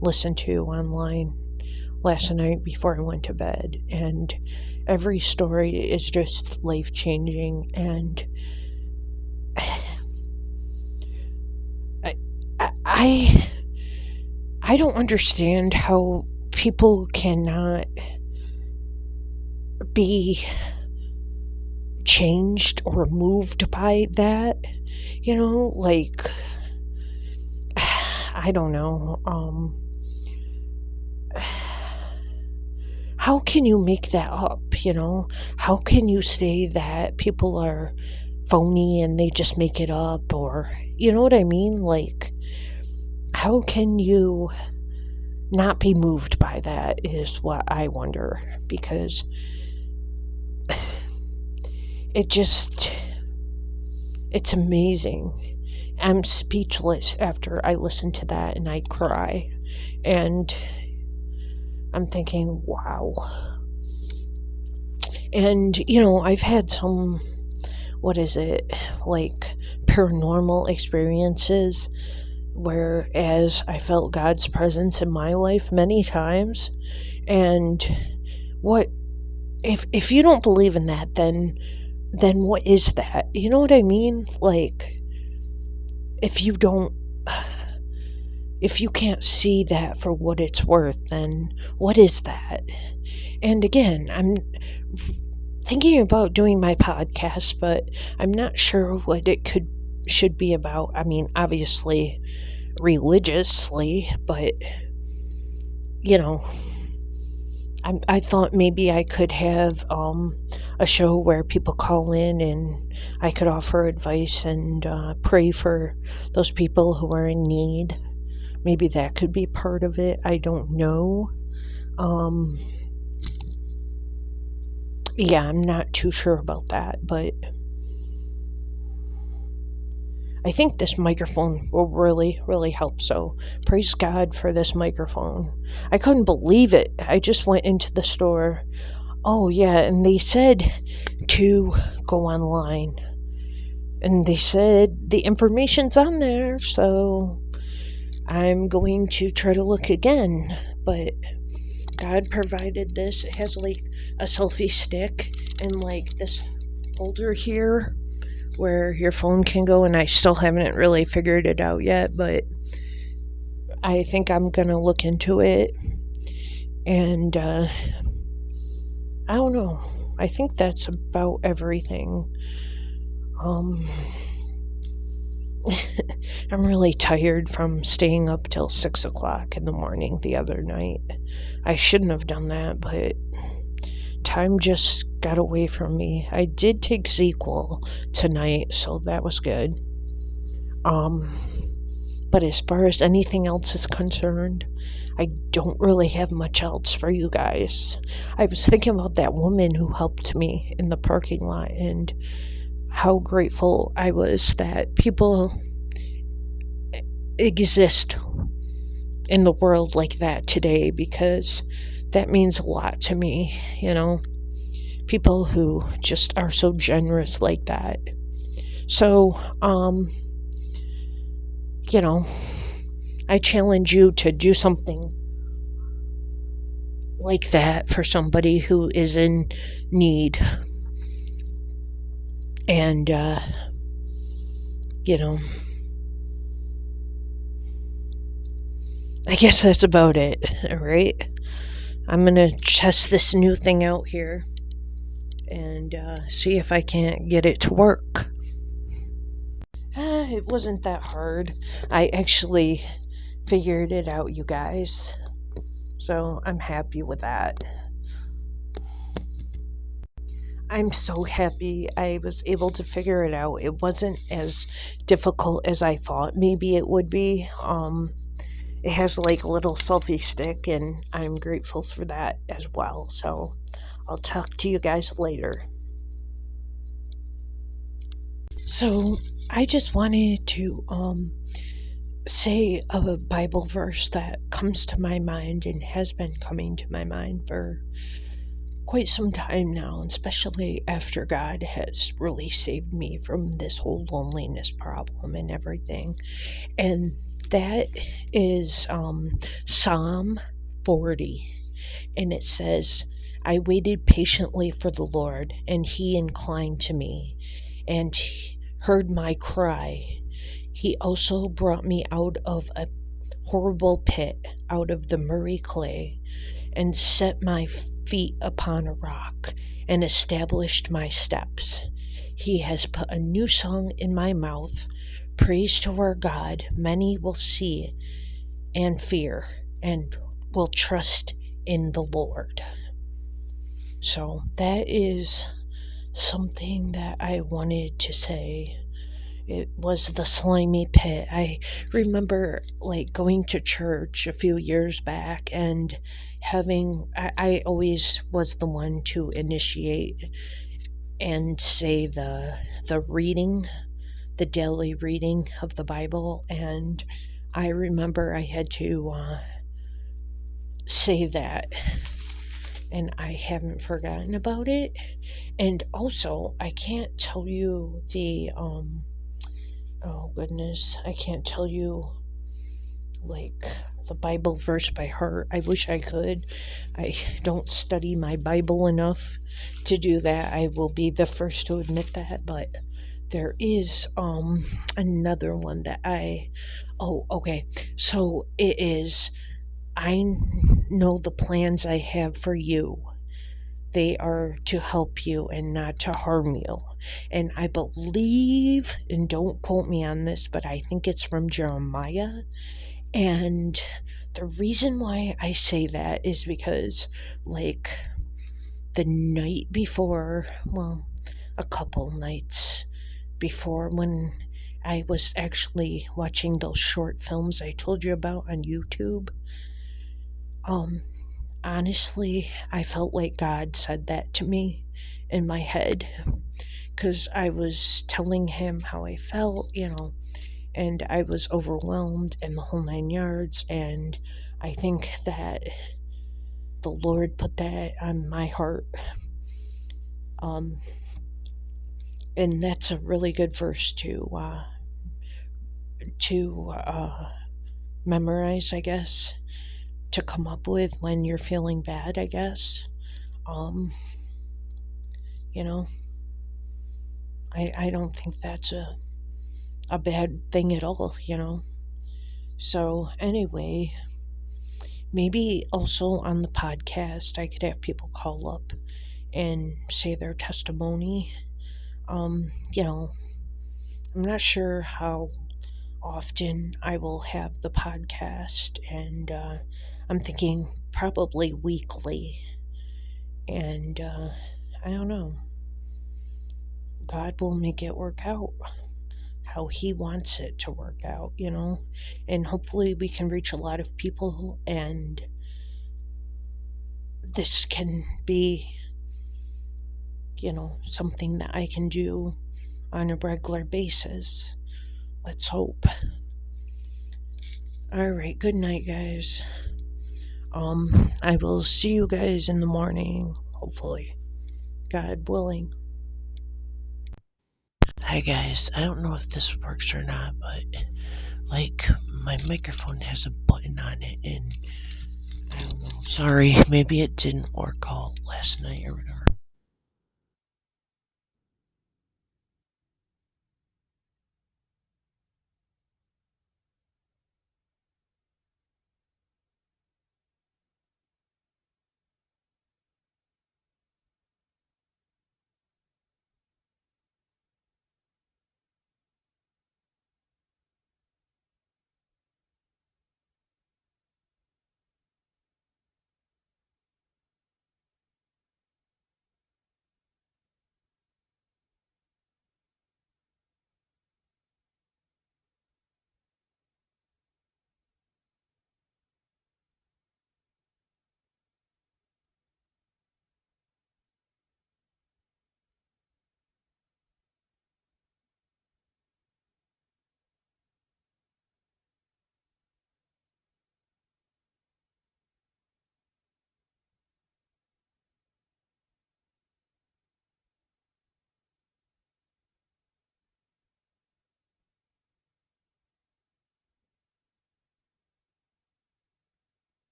listened to online last night before I went to bed, and every story is just life-changing, and I don't understand how people cannot be changed or moved by that, like, I don't know, how can you make that up, How can you say that people are phony and they just make it up, or, you know what I mean? Like, how can you not be moved by that is what I wonder, because it's amazing. I'm speechless after I listen to that, and I cry, and I'm thinking, wow. And, I've had some, like paranormal experiences, whereas I felt God's presence in my life many times. And if you don't believe in that, then what is that? You know what I mean? Like, if you can't see that for what it's worth, then what is that? And again, I'm thinking about doing my podcast, but I'm not sure what it should be about. I mean, obviously religiously, but I thought maybe I could have a show where people call in and I could offer advice and pray for those people who are in need. Maybe that could be part of it. I don't know. Yeah, I'm not too sure about that, but I think this microphone will really, really help. So praise God for this microphone. I couldn't believe it. I just went into the store. Oh, yeah, and they said to go online. And they said the information's on there, so I'm going to try to look again. But God provided this. It has like a selfie stick and like this holder here where your phone can go, and I still haven't really figured it out yet, but I think I'm gonna look into it. And I don't know, I think that's about everything. I'm really tired from staying up till 6 o'clock in the morning the other night. I shouldn't have done that, but time just got away from me. I did take ZQL tonight, so that was good. But as far as anything else is concerned, I don't really have much else for you guys. I was thinking about that woman who helped me in the parking lot, and how grateful I was that people exist in the world like that today, because that means a lot to me, people who just are so generous like that. So, I challenge you to do something like that for somebody who is in need. And, I guess that's about it, alright? I'm gonna test this new thing out here and see if I can't get it to work. It wasn't that hard. I actually figured it out, you guys. So I'm happy with that. I'm so happy I was able to figure it out. It wasn't as difficult as I thought maybe it would be. It has like a little selfie stick, and I'm grateful for that as well. So I'll talk to you guys later. So I just wanted to say a Bible verse that comes to my mind and has been coming to my mind for quite some time now, especially after God has really saved me from this whole loneliness problem and everything. And that is Psalm 40. and it says, I waited patiently for the Lord, and he inclined to me, and he heard my cry. He also brought me out of a horrible pit, out of the murky clay, and set my feet upon a rock, and established my steps. He has put a new song in my mouth, praise to our God. Many will see and fear, and will trust in the Lord. So that is something that I wanted to say. It was the slimy pit. I remember going to church a few years back and I always was the one to initiate and say the reading, the daily reading of the Bible, and I remember I had to say that, and I haven't forgotten about it. And also, I can't tell you oh goodness, I can't tell you like the Bible verse by heart. I wish I could. I don't study my Bible enough to do that. I will be the first to admit that, but there is another one that okay. So it is, I know the plans I have for you. They are to help you and not to harm you. And I believe, and don't quote me on this, but I think it's from Jeremiah. And the reason why I say that is because, the night before, well, a couple nights before, when I was actually watching those short films I told you about on YouTube, honestly, I felt like God said that to me in my head, because I was telling him how I felt, and I was overwhelmed in the whole 9 yards. And I think that the Lord put that on my heart. And that's a really good verse to memorize, I guess, to come up with when you're feeling bad, I guess. Um, you know, I don't think that's a bad thing at all. So, anyway, maybe also on the podcast, I could have people call up and say their testimony. I'm not sure how often I will have the podcast, and I'm thinking probably weekly. And I don't know. God will make it work out how He wants it to work out. And hopefully we can reach a lot of people, and this can be, something that I can do on a regular basis. Let's hope. All right, good night, guys. I will see you guys in the morning, hopefully, God willing. Hi, guys. I don't know if this works or not, but my microphone has a button on it, and I don't know. Sorry, maybe it didn't work all last night or whatever.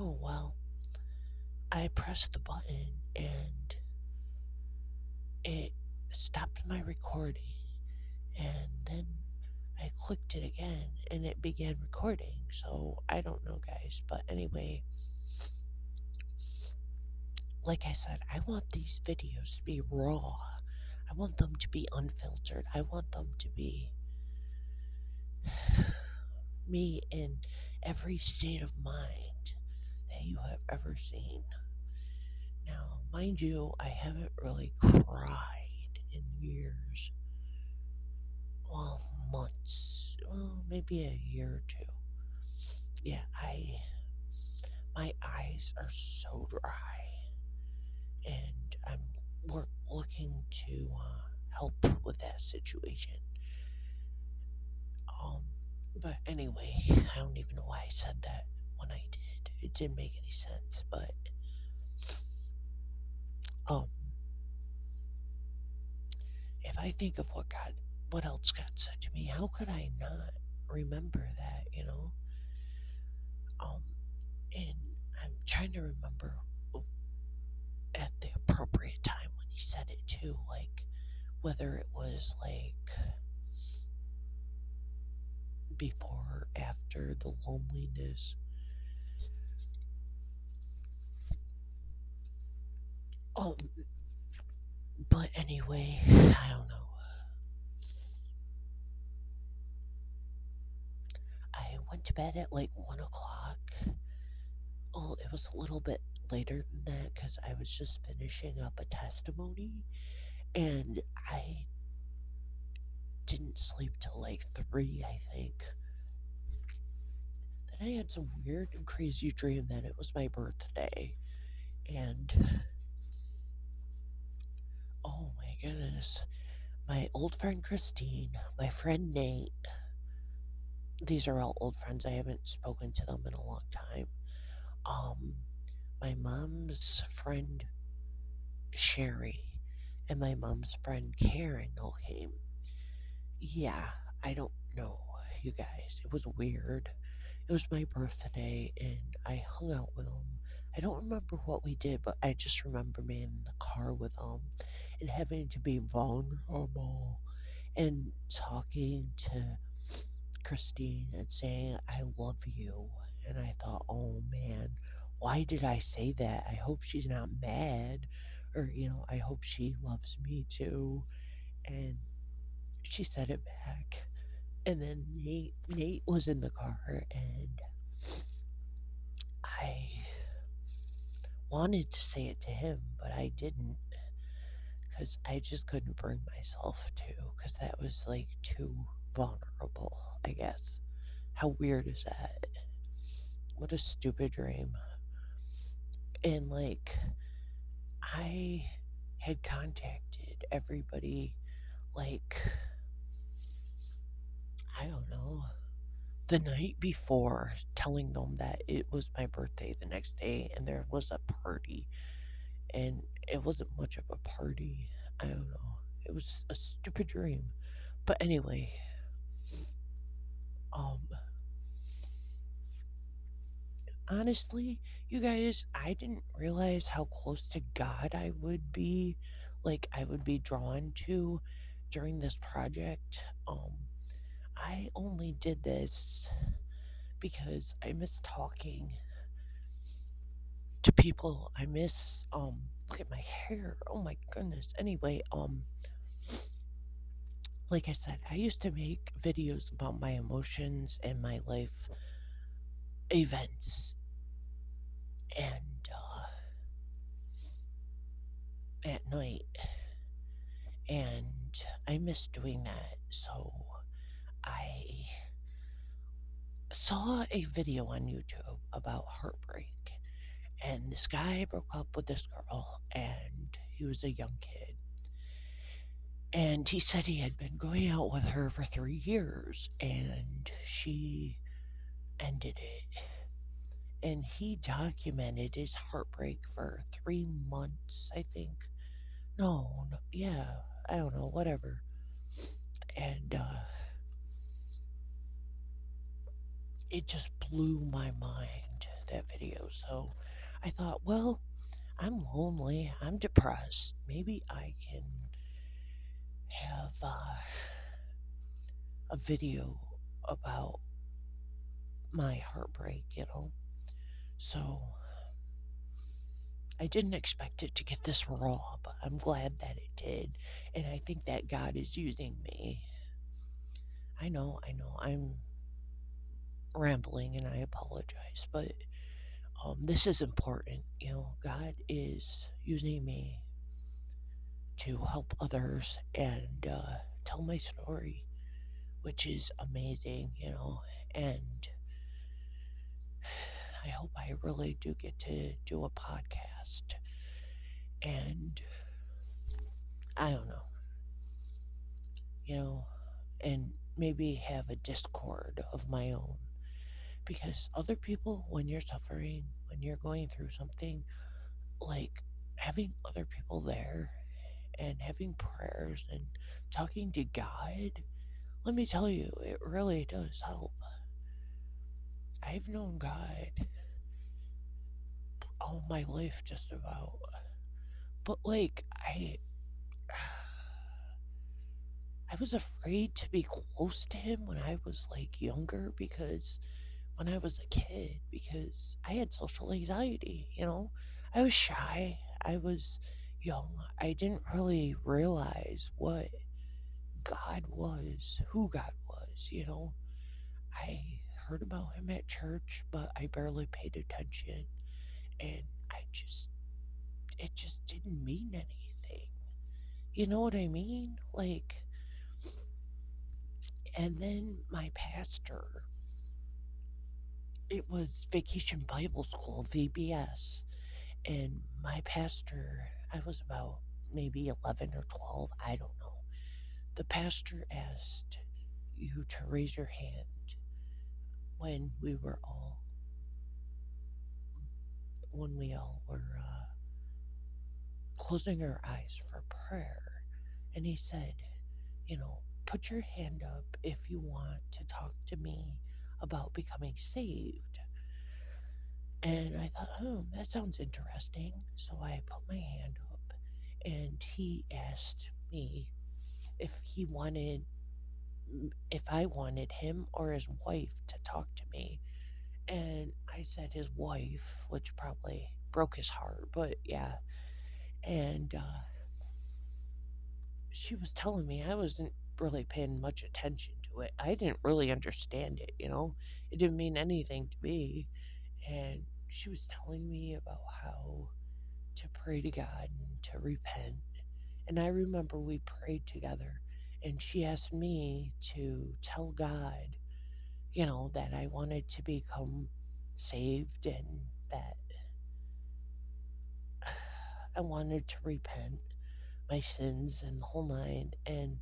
Oh, well, I pressed the button and it stopped my recording. And then I clicked it again and it began recording. So I don't know, guys. But anyway, like I said, I want these videos to be raw. I want them to be unfiltered. I want them to be me in every state of mind that you have ever seen. Now, mind you, I haven't really cried in years. Well, months. Well, maybe a year or two. Yeah, my eyes are so dry, and I'm looking to help with that situation. Um, but anyway, I don't even know why I said that when I did. It didn't make any sense, but um, if I think of what else God said to me, how could I not remember that? Um, and I'm trying to remember at the appropriate time when He said it too, like whether it was like before, or after the loneliness. Um, but anyway, I don't know. I went to bed at like 1 o'clock. Oh, it was a little bit later than that because I was just finishing up a testimony, and I didn't sleep till like 3, I think. Then I had some weird and crazy dream that it was my birthday, and oh my goodness, my old friend Christine, my friend Nate, these are all old friends. I haven't spoken to them in a long time. Um, my mom's friend Sherry and my mom's friend Karen all came. Yeah, I don't know, you guys. It was weird. It was my birthday and I hung out with them. I don't remember what we did, but I just remember being in the car with them and having to be vulnerable and talking to Christine and saying, I love you. And I thought, oh man, why did I say that? I hope she's not mad. Or, I hope she loves me too. And she said it back. And then Nate was in the car, and I wanted to say it to him, but I didn't because I just couldn't bring myself to, because that was like too vulnerable, I guess. How weird is that? What a stupid dream. And like, I had contacted everybody, like, I don't know, the night before, telling them that it was my birthday the next day and there was a party. And it wasn't much of a party. I don't know. It was a stupid dream. But anyway, um, honestly, you guys, I didn't realize how close to God I would be, like I would be drawn to during this project. Um, I only did this because I miss talking to people. I miss look at my hair. Oh my goodness. Anyway, like I said, I used to make videos about my emotions and my life events, and at night, and I miss doing that. So I saw a video on YouTube about heartbreak, and this guy broke up with this girl, and he was a young kid. And he said he had been going out with her for 3 years, and she ended it. And he documented his heartbreak for 3 months, I think. No, no, yeah, I don't know, whatever. And it just blew my mind that video. So I thought, well, I'm lonely, I'm depressed. Maybe I can have a video about my heartbreak. So I didn't expect it to get this raw, but I'm glad that it did. And I think that God is using me. I know, I'm rambling and I apologize, but this is important. God is using me to help others and tell my story, which is amazing. And I hope I really do get to do a podcast. And I don't know, and maybe have a Discord of my own. Because other people, when you're suffering, when you're going through something, like having other people there and having prayers and talking to God, let me tell you, it really does help. I've known God all my life, just about. But like I was afraid to be close to him when I was like younger, because when I was a kid, because I had social anxiety. I was shy. I was young. I didn't really realize what God was, who God was. I heard about him at church, but I barely paid attention. And it just didn't mean anything. You know what I mean? And then my pastor, it was Vacation Bible School, VBS. And my pastor, I was about maybe 11 or 12, I don't know. The pastor asked you to raise your hand when we all were closing our eyes for prayer. And he said, put your hand up if you want to talk to me about becoming saved. And I thought, oh, that sounds interesting. So I put my hand up, and he asked me if if I wanted him or his wife to talk to me. And I said his wife, which probably broke his heart, but yeah. And she was telling me, I wasn't really paying much attention to it. I didn't really understand it. It didn't mean anything to me. And she was telling me about how to pray to God and to repent. And I remember we prayed together, and she asked me to tell God, that I wanted to become saved, and that I wanted to repent my sins and the whole nine. And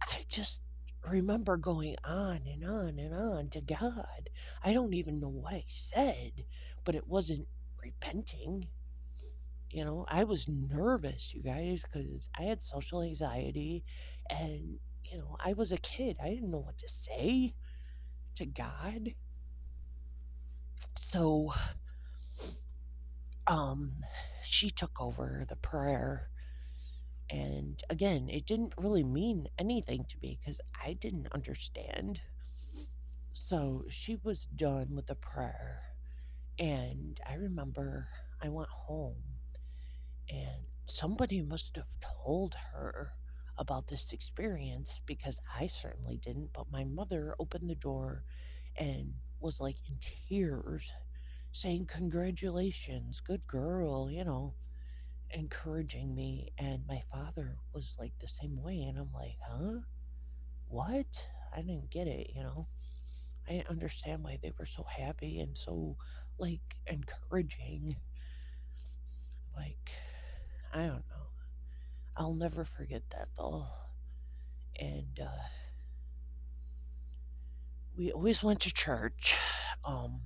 I just remember going on and on and on to God. I don't even know what I said, but it wasn't repenting. I was nervous, you guys, because I had social anxiety, and I was a kid. I didn't know what to say to God. So um she took over the prayer, and again, it didn't really mean anything to me because I didn't understand. So she was done with the prayer, and I remember I went home, and somebody must have told her about this experience, because I certainly didn't. But my mother opened the door and was like in tears, saying, "Congratulations, good girl," encouraging me. And my father was like the same way. And I'm like, huh? What? I didn't get it. I didn't understand why they were so happy and so, like, encouraging. Like, I don't know. I'll never forget that, though. And we always went to church. Um,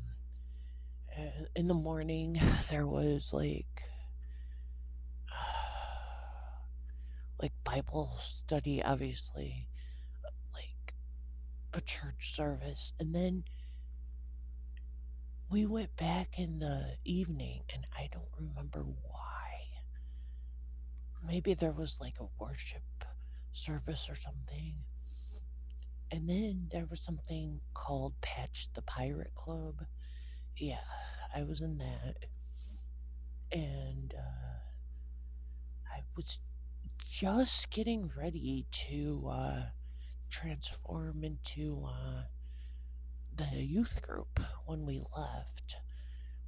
in the morning, there was like Bible study, obviously, like a church service, and then we went back in the evening, and I don't remember why. Maybe there was like a worship service or something. And then there was something called Patch the Pirate Club. Yeah, I was in that. And I was just getting ready to transform into the youth group when we left.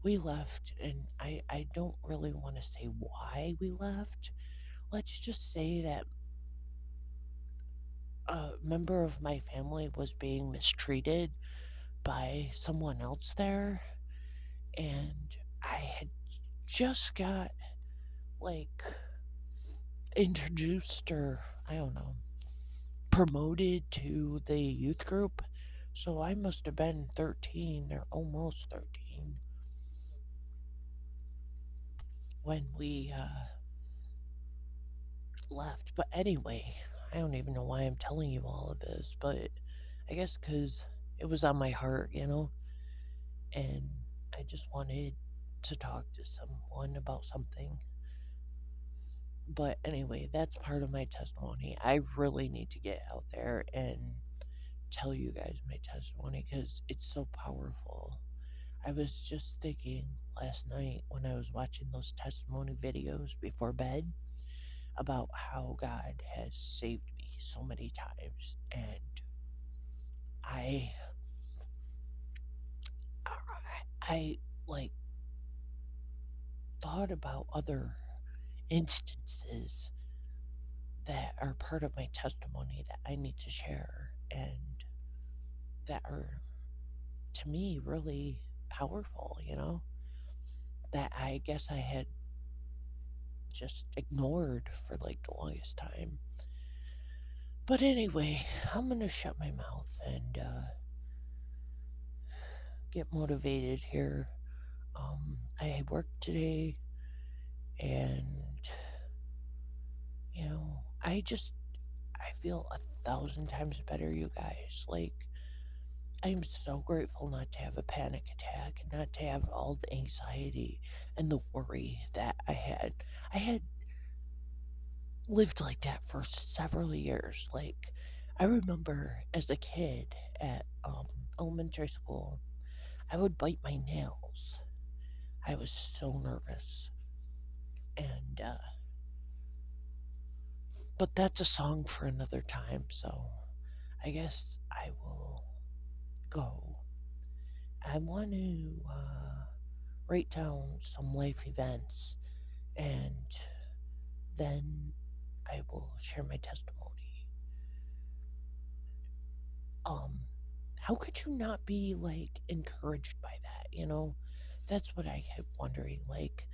We left, and I don't really want to say why we left. Let's just say that a member of my family was being mistreated by someone else there, and I had just got like introduced, or I don't know, promoted to the youth group. So I must have been 13 or almost 13 when we left. But anyway, I don't even know why I'm telling you all of this, but I guess because it was on my heart, and I just wanted to talk to someone about something. But anyway, that's part of my testimony. I really need to get out there and tell you guys my testimony because it's so powerful. I was just thinking last night when I was watching those testimony videos before bed about how God has saved me so many times, and I I like thought about other instances that are part of my testimony that I need to share and that are to me really powerful, that I guess I had just ignored for like the longest time. But anyway, I'm gonna shut my mouth and get motivated here. I worked today, and I feel 1,000 times better, you guys. Like, I'm so grateful not to have a panic attack and not to have all the anxiety and the worry that I had. I had lived like that for several years. Like, I remember as a kid at elementary school, I would bite my nails. I was so nervous. And, but that's a song for another time, so I guess I will go. I want to write down some life events, and then I will share my testimony. How could you not be like encouraged by that? That's what I kept wondering. Like,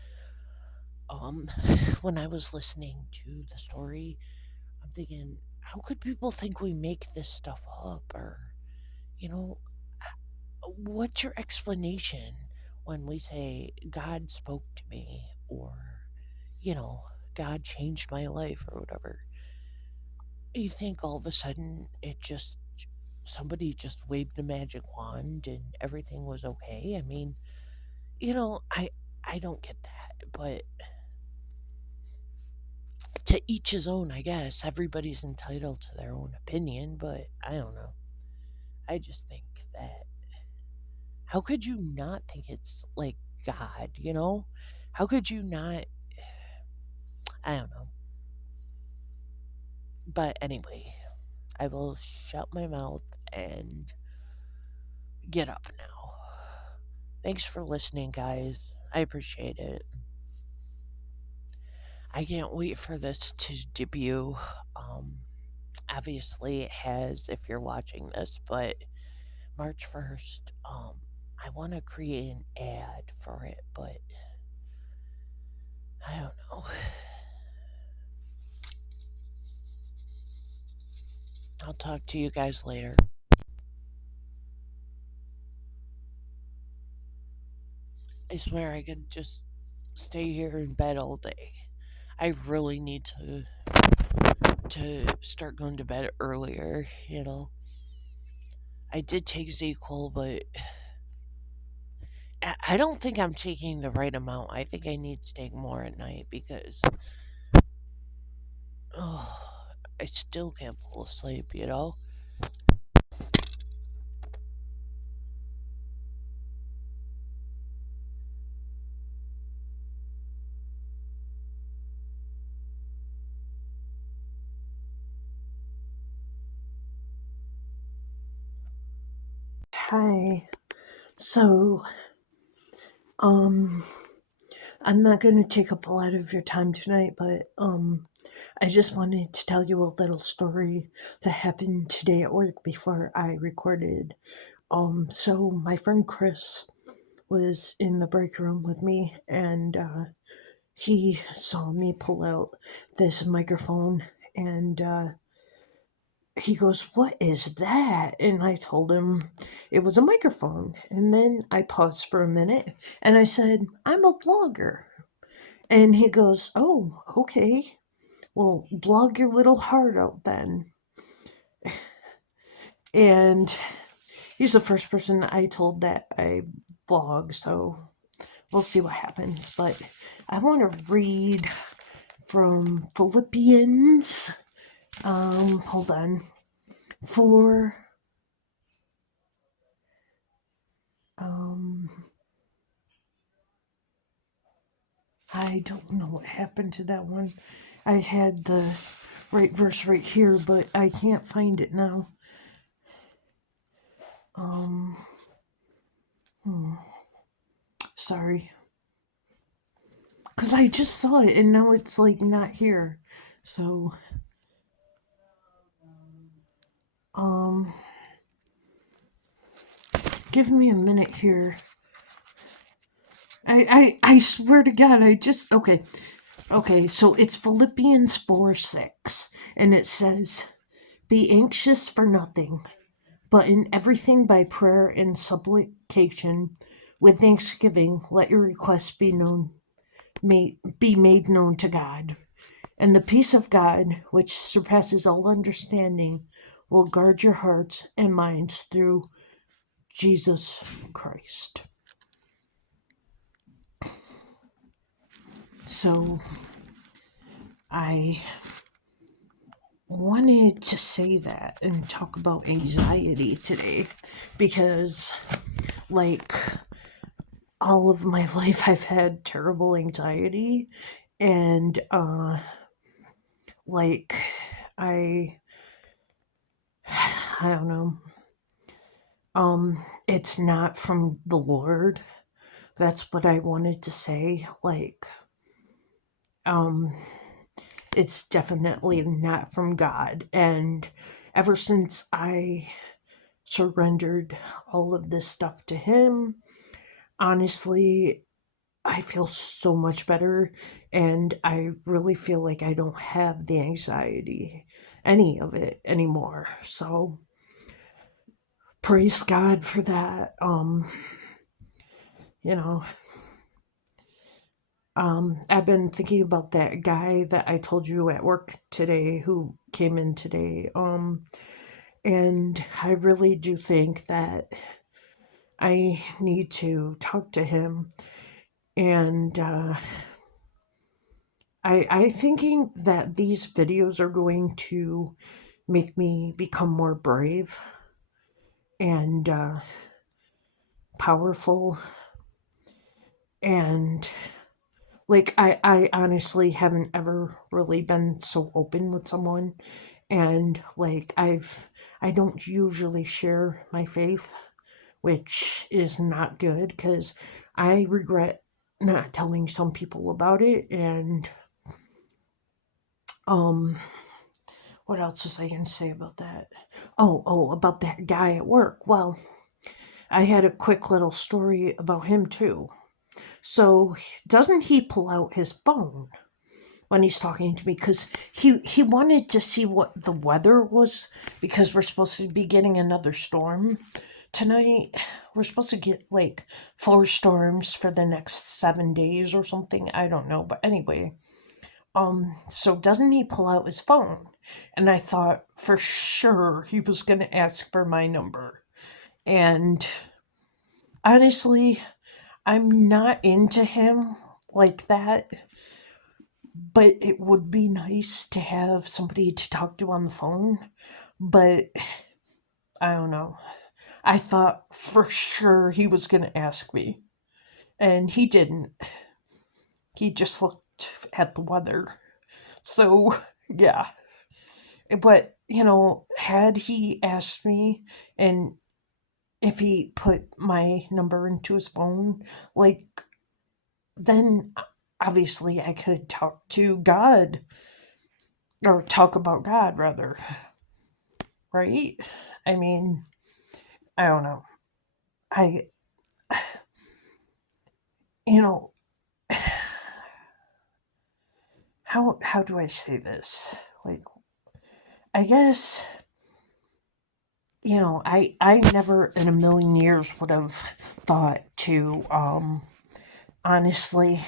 when I was listening to the story, I'm thinking, how could people think we make this stuff up? Or, you know, what's your explanation when we say God spoke to me, or, you know, God changed my life, or whatever? You think all of a sudden somebody just waved a magic wand and everything was okay? I mean, I don't get that, but to each his own, I guess. Everybody's entitled to their own opinion, but I don't know. I just think that how could you not think it's like God, How could you not? I don't know. But anyway, I will shut my mouth and get up now. Thanks for listening, guys. I appreciate it. I can't wait for this to debut. Obviously, it has if you're watching this, but March 1st, I want to create an ad for it, but I don't know. I'll talk to you guys later. I swear I could just stay here in bed all day. I really need to start going to bed earlier, I did take ZQL, but I don't think I'm taking the right amount. I think I need to take more at night because I still can't fall asleep, you know? Hi. So, I'm not going to take up a lot of your time tonight, but I just wanted to tell you a little story that happened today at work before I recorded. So my friend Chris was in the break room with me, and he saw me pull out this microphone, and he goes, "What is that?" And I told him it was a microphone. And then I paused for a minute and I said, "I'm a blogger." And he goes, "Oh, okay. Well, blog your little heart out then." And he's the first person I told that I vlog, so we'll see what happens. But I want to read from Philippians. Hold on. For I don't know what happened to that one. I had the right verse right here, but I can't find it now. Sorry. Because I just saw it and now it's like not here. So, give me a minute here. I swear to God, Okay, so it's Philippians 4:6, and it says, "Be anxious for nothing, but in everything by prayer and supplication, with thanksgiving, let your requests be made known to God. And the peace of God, which surpasses all understanding, will guard your hearts and minds through Jesus Christ." So I wanted to say that and talk about anxiety today because, like, all of my life I've had terrible anxiety, and like I I don't know. It's not from the Lord. That's what I wanted to say. Like, it's definitely not from God. And ever since I surrendered all of this stuff to Him, honestly, I feel so much better. And I really feel like I don't have the anxiety, any of it anymore. So, praise God for that. You know, I've been thinking about that guy that I told you at work today who came in today. And I really do think that I need to talk to him. And I'm thinking that these videos are going to make me become more brave and powerful. And like I honestly haven't ever really been so open with someone, and like I don't usually share my faith, which is not good because I regret not telling some people about it. And what else was I gonna say about that? Oh, about that guy at work. Well, I had a quick little story about him too. So doesn't he pull out his phone when he's talking to me because he wanted to see what the weather was, because we're supposed to be getting another storm tonight. We're supposed to get like 4 storms for the next 7 days or something. I don't know, but anyway, so doesn't he pull out his phone? And I thought for sure he was gonna ask for my number. And honestly, I'm not into him like that, but it would be nice to have somebody to talk to on the phone. But I don't know. I thought for sure he was going to ask me, and he didn't. He just looked at the weather. So, yeah. But, had he asked me and if he put my number into his phone, like, then obviously I could talk to God, or talk about God, rather, right? I mean, I don't know. I, you know, how do I say this? Like, I guess, I never in a million years would have thought to, honestly,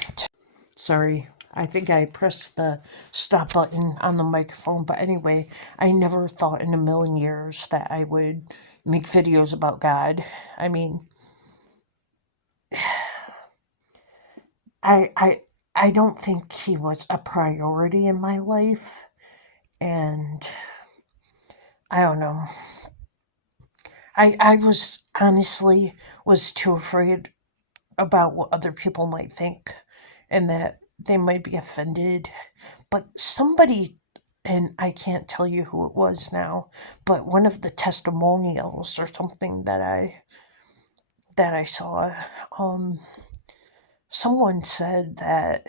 sorry, I think I pressed the stop button on the microphone, but anyway, I never thought in a million years that I would make videos about God. I mean, I don't think he was a priority in my life, and I don't know. I was honestly was too afraid about what other people might think and that they might be offended. But somebody, and I can't tell you who it was now, but one of the testimonials or something that I saw, um, someone said that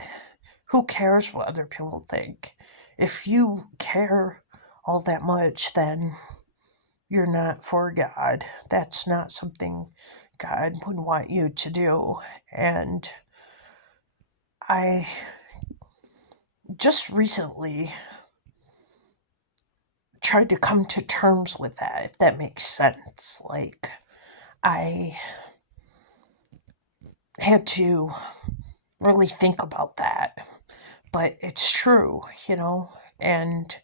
who cares what other people think? If you care all that much, then you're not for God. That's not something God would want you to do. And I just recently tried to come to terms with that, if that makes sense. Like, I had to really think about that. But it's true, and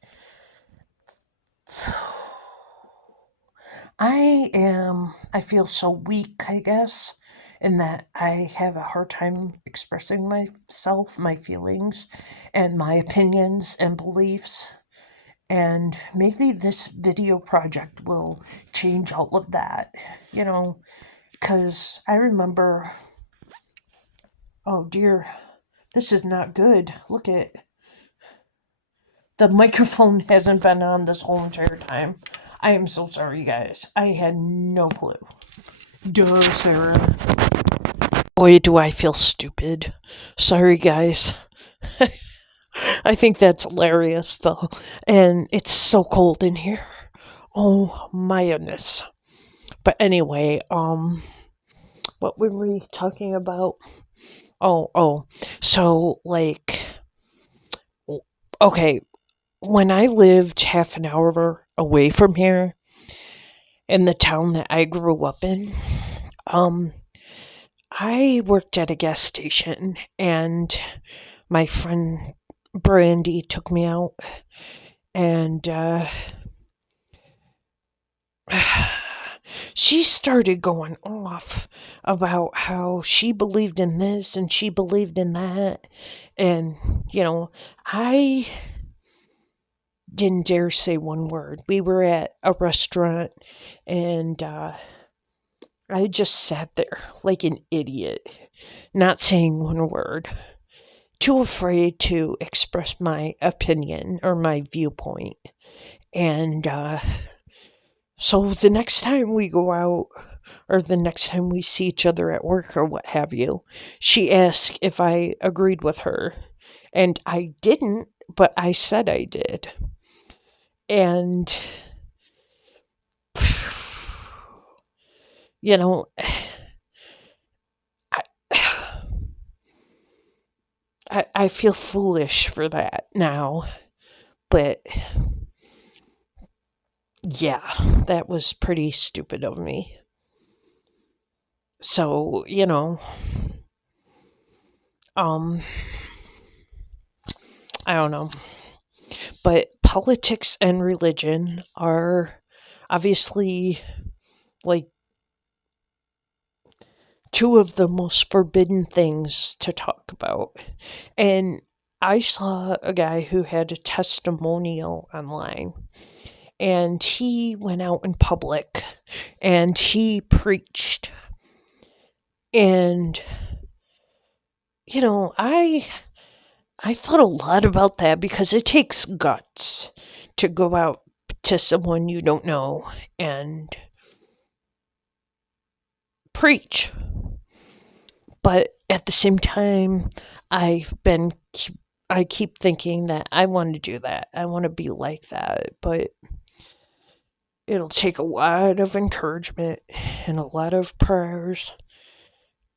I feel so weak, I guess, in that I have a hard time expressing myself, my feelings, and my opinions and beliefs. And maybe this video project will change all of that, because I remember, oh dear, this is not good. Look at the microphone hasn't been on this whole entire time. I am so sorry, guys. I had no clue. Duh, Sarah. Boy, do I feel stupid. Sorry, guys. I think that's hilarious, though. And it's so cold in here. Oh, my goodness. But anyway, what were we talking about? Oh. So, like, okay, when I lived half an hour away from here, in the town that I grew up in, I worked at a gas station, and my friend Brandy took me out, and she started going off about how she believed in this and she believed in that, and I didn't dare say one word. We were at a restaurant, and I just sat there like an idiot, not saying one word, too afraid to express my opinion or my viewpoint. And so the next time we go out, or the next time we see each other at work or what have you, she asked if I agreed with her. And I didn't, but I said I did. And, I feel foolish for that now, but yeah, that was pretty stupid of me. So, I don't know. But politics and religion are obviously, like, two of the most forbidden things to talk about. And I saw a guy who had a testimonial online, and he went out in public and he preached. And, you know, I thought a lot about that because it takes guts to go out to someone you don't know and preach. But at the same time, I keep thinking that I want to do that. I want to be like that, but it'll take a lot of encouragement and a lot of prayers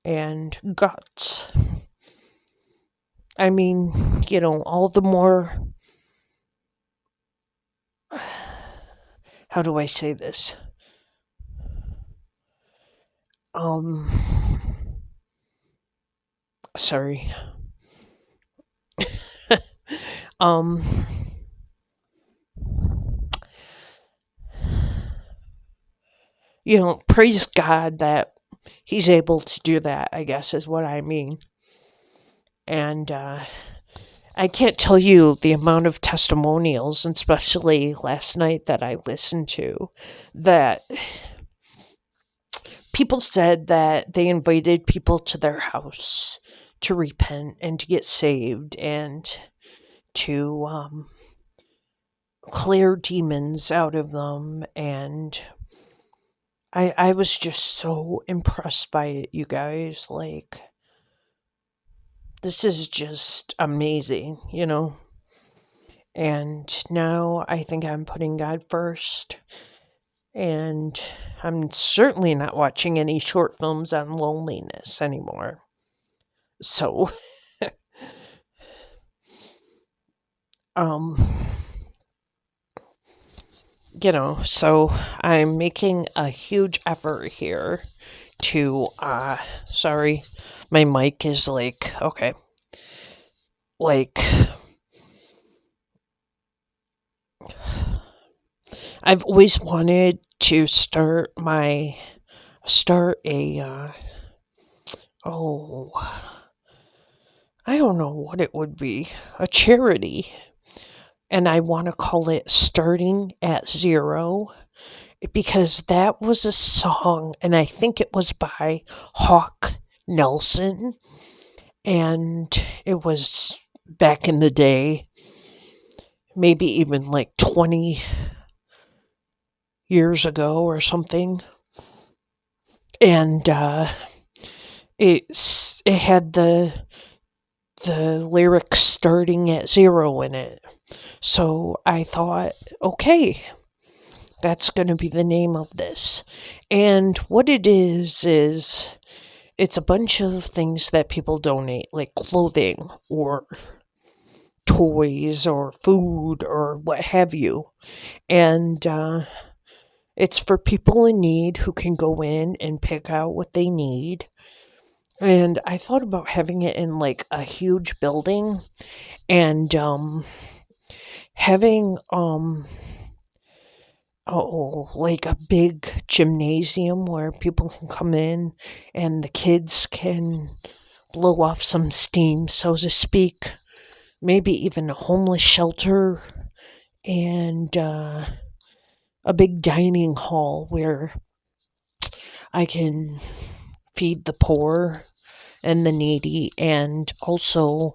and guts. I mean, you know, all the more, how do I say this? Sorry. You know, praise God that he's able to do that, I guess is what I mean. And I can't tell you the amount of testimonials, especially last night that I listened to, that people said that they invited people to their house to repent and to get saved and to clear demons out of them. And I was just so impressed by it, you guys. Like, this is just amazing, you know? And now I think I'm putting God first. And I'm certainly not watching any short films on loneliness anymore. So, you know, so I'm making a huge effort here to, sorry, my mic is like, okay, like, I've always wanted to start a, I don't know what it would be, a charity. And I want to call it Starting at Zero, because that was a song, and I think it was by Hawk Nelson, and it was back in the day, maybe even like 20 years ago or something. And it had the lyrics starting at zero in it. So I thought, okay, that's going to be the name of this. And what it is it's a bunch of things that people donate, like clothing or toys or food or what have you. And it's for people in need who can go in and pick out what they need. And I thought about having it in like a huge building and having like a big gymnasium where people can come in and the kids can blow off some steam, so to speak. Maybe even a homeless shelter and a big dining hall where I can feed the poor and the needy, and also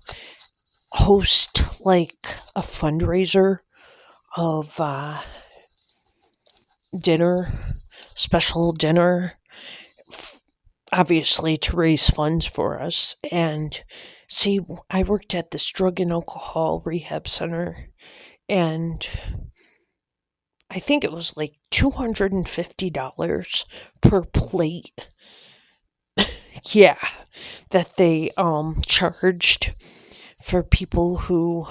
host like a fundraiser of special dinner, obviously to raise funds for us. And see, I worked at this drug and alcohol rehab center, and I think it was like $250 per plate. Yeah, that they charged for people who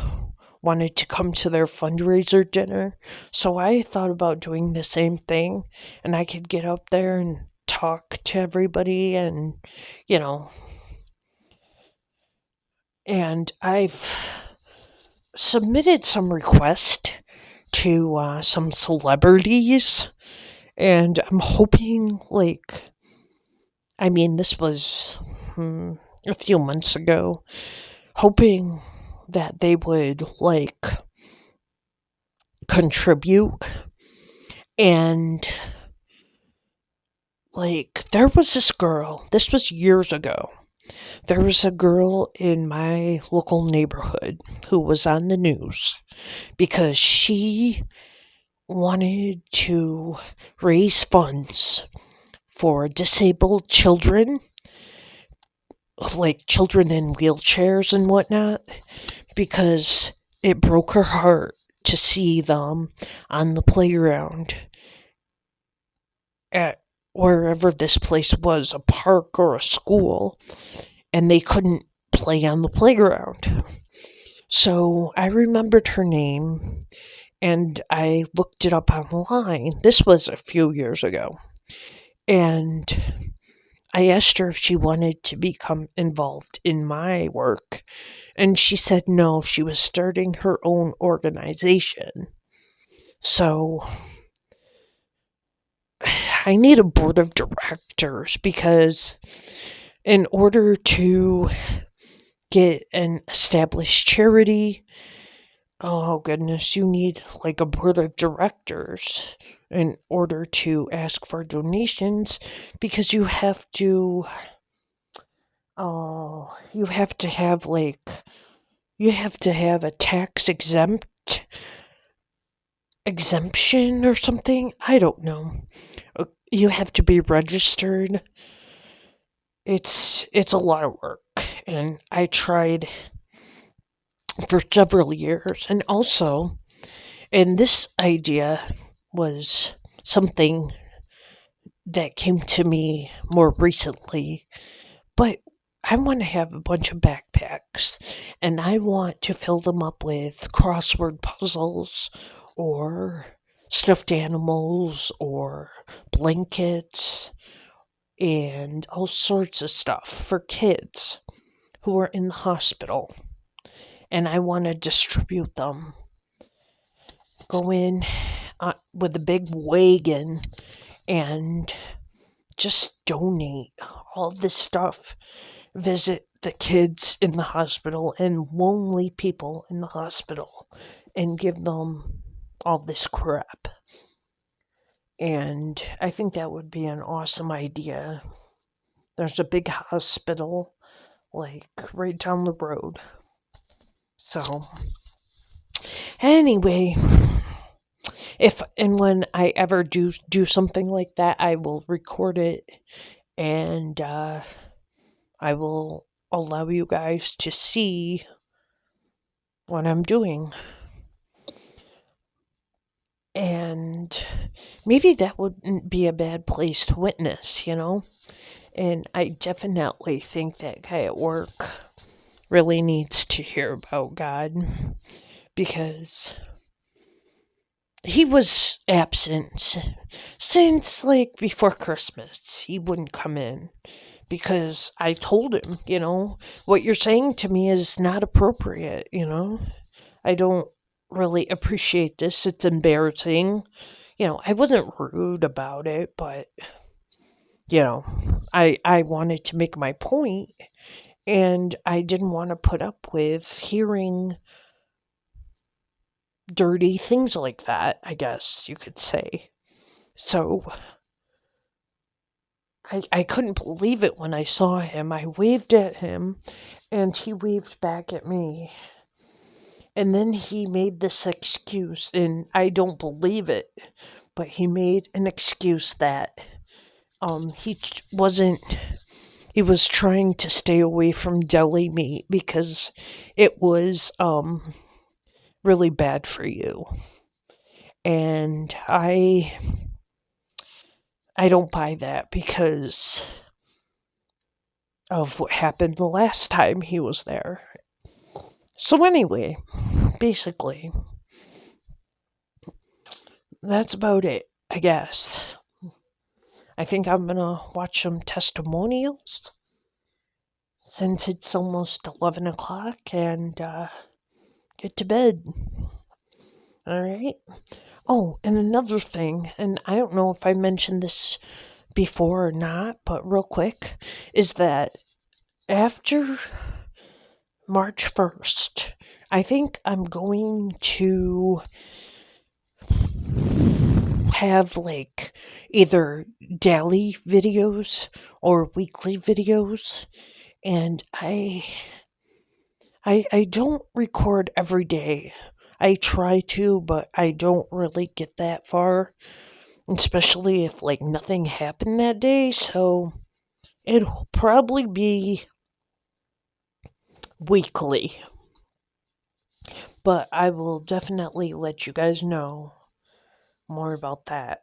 wanted to come to their fundraiser dinner. So I thought about doing the same thing, and I could get up there and talk to everybody, and you know, and I've submitted some requests to some celebrities, and I'm hoping like I mean, this was a few months ago, hoping that they would, like, contribute. And, like, there was this girl, this was years ago. There was a girl in my local neighborhood who was on the news because she wanted to raise funds for disabled children, like children in wheelchairs and whatnot, because it broke her heart to see them on the playground at wherever this place was, a park or a school, and they couldn't play on the playground. So I remembered her name and I looked it up online. This was a few years ago. And I asked her if she wanted to become involved in my work. And she said no, she was starting her own organization. So I need a board of directors because in order to get an established charity, oh goodness, you need like a board of directors in order to ask for donations because you have to have a tax exemption or something. I don't know. You have to be registered. It's a lot of work, and I tried for several years. And this idea was something that came to me more recently, but I want to have a bunch of backpacks and I want to fill them up with crossword puzzles or stuffed animals or blankets and all sorts of stuff for kids who are in the hospital. And I want to distribute them. Go in with a big wagon and just donate all this stuff. Visit the kids in the hospital and lonely people in the hospital and give them all this crap. And I think that would be an awesome idea. There's a big hospital like right down the road. So anyway, if and when I ever do something like that, I will record it and I will allow you guys to see what I'm doing. And maybe that wouldn't be a bad place to witness, you know? And I definitely think that guy at work really needs to hear about God because he was absent since like before Christmas. He wouldn't come in because I told him, what you're saying to me is not appropriate, I don't really appreciate this. It's embarrassing. I wasn't rude about it, but I wanted to make my point and I didn't want to put up with hearing dirty things like that, I guess you could say. So I couldn't believe it when I saw him. I waved at him and he waved back at me. And then he made this excuse, and I don't believe it, but he made an excuse that he was trying to stay away from deli meat because it was really bad for you. And I don't buy that because of what happened the last time he was there. So anyway, basically, that's about it, I guess. I think I'm gonna watch some testimonials since it's almost 11 o'clock and get to bed. Alright? Oh, and another thing, and I don't know if I mentioned this before or not, but real quick, is that after March 1st, I think I'm going to have like either daily videos or weekly videos, and I don't record every day. I try to, but I don't really get that far, especially if like nothing happened that day, so it'll probably be weekly. But I will definitely let you guys know more about that.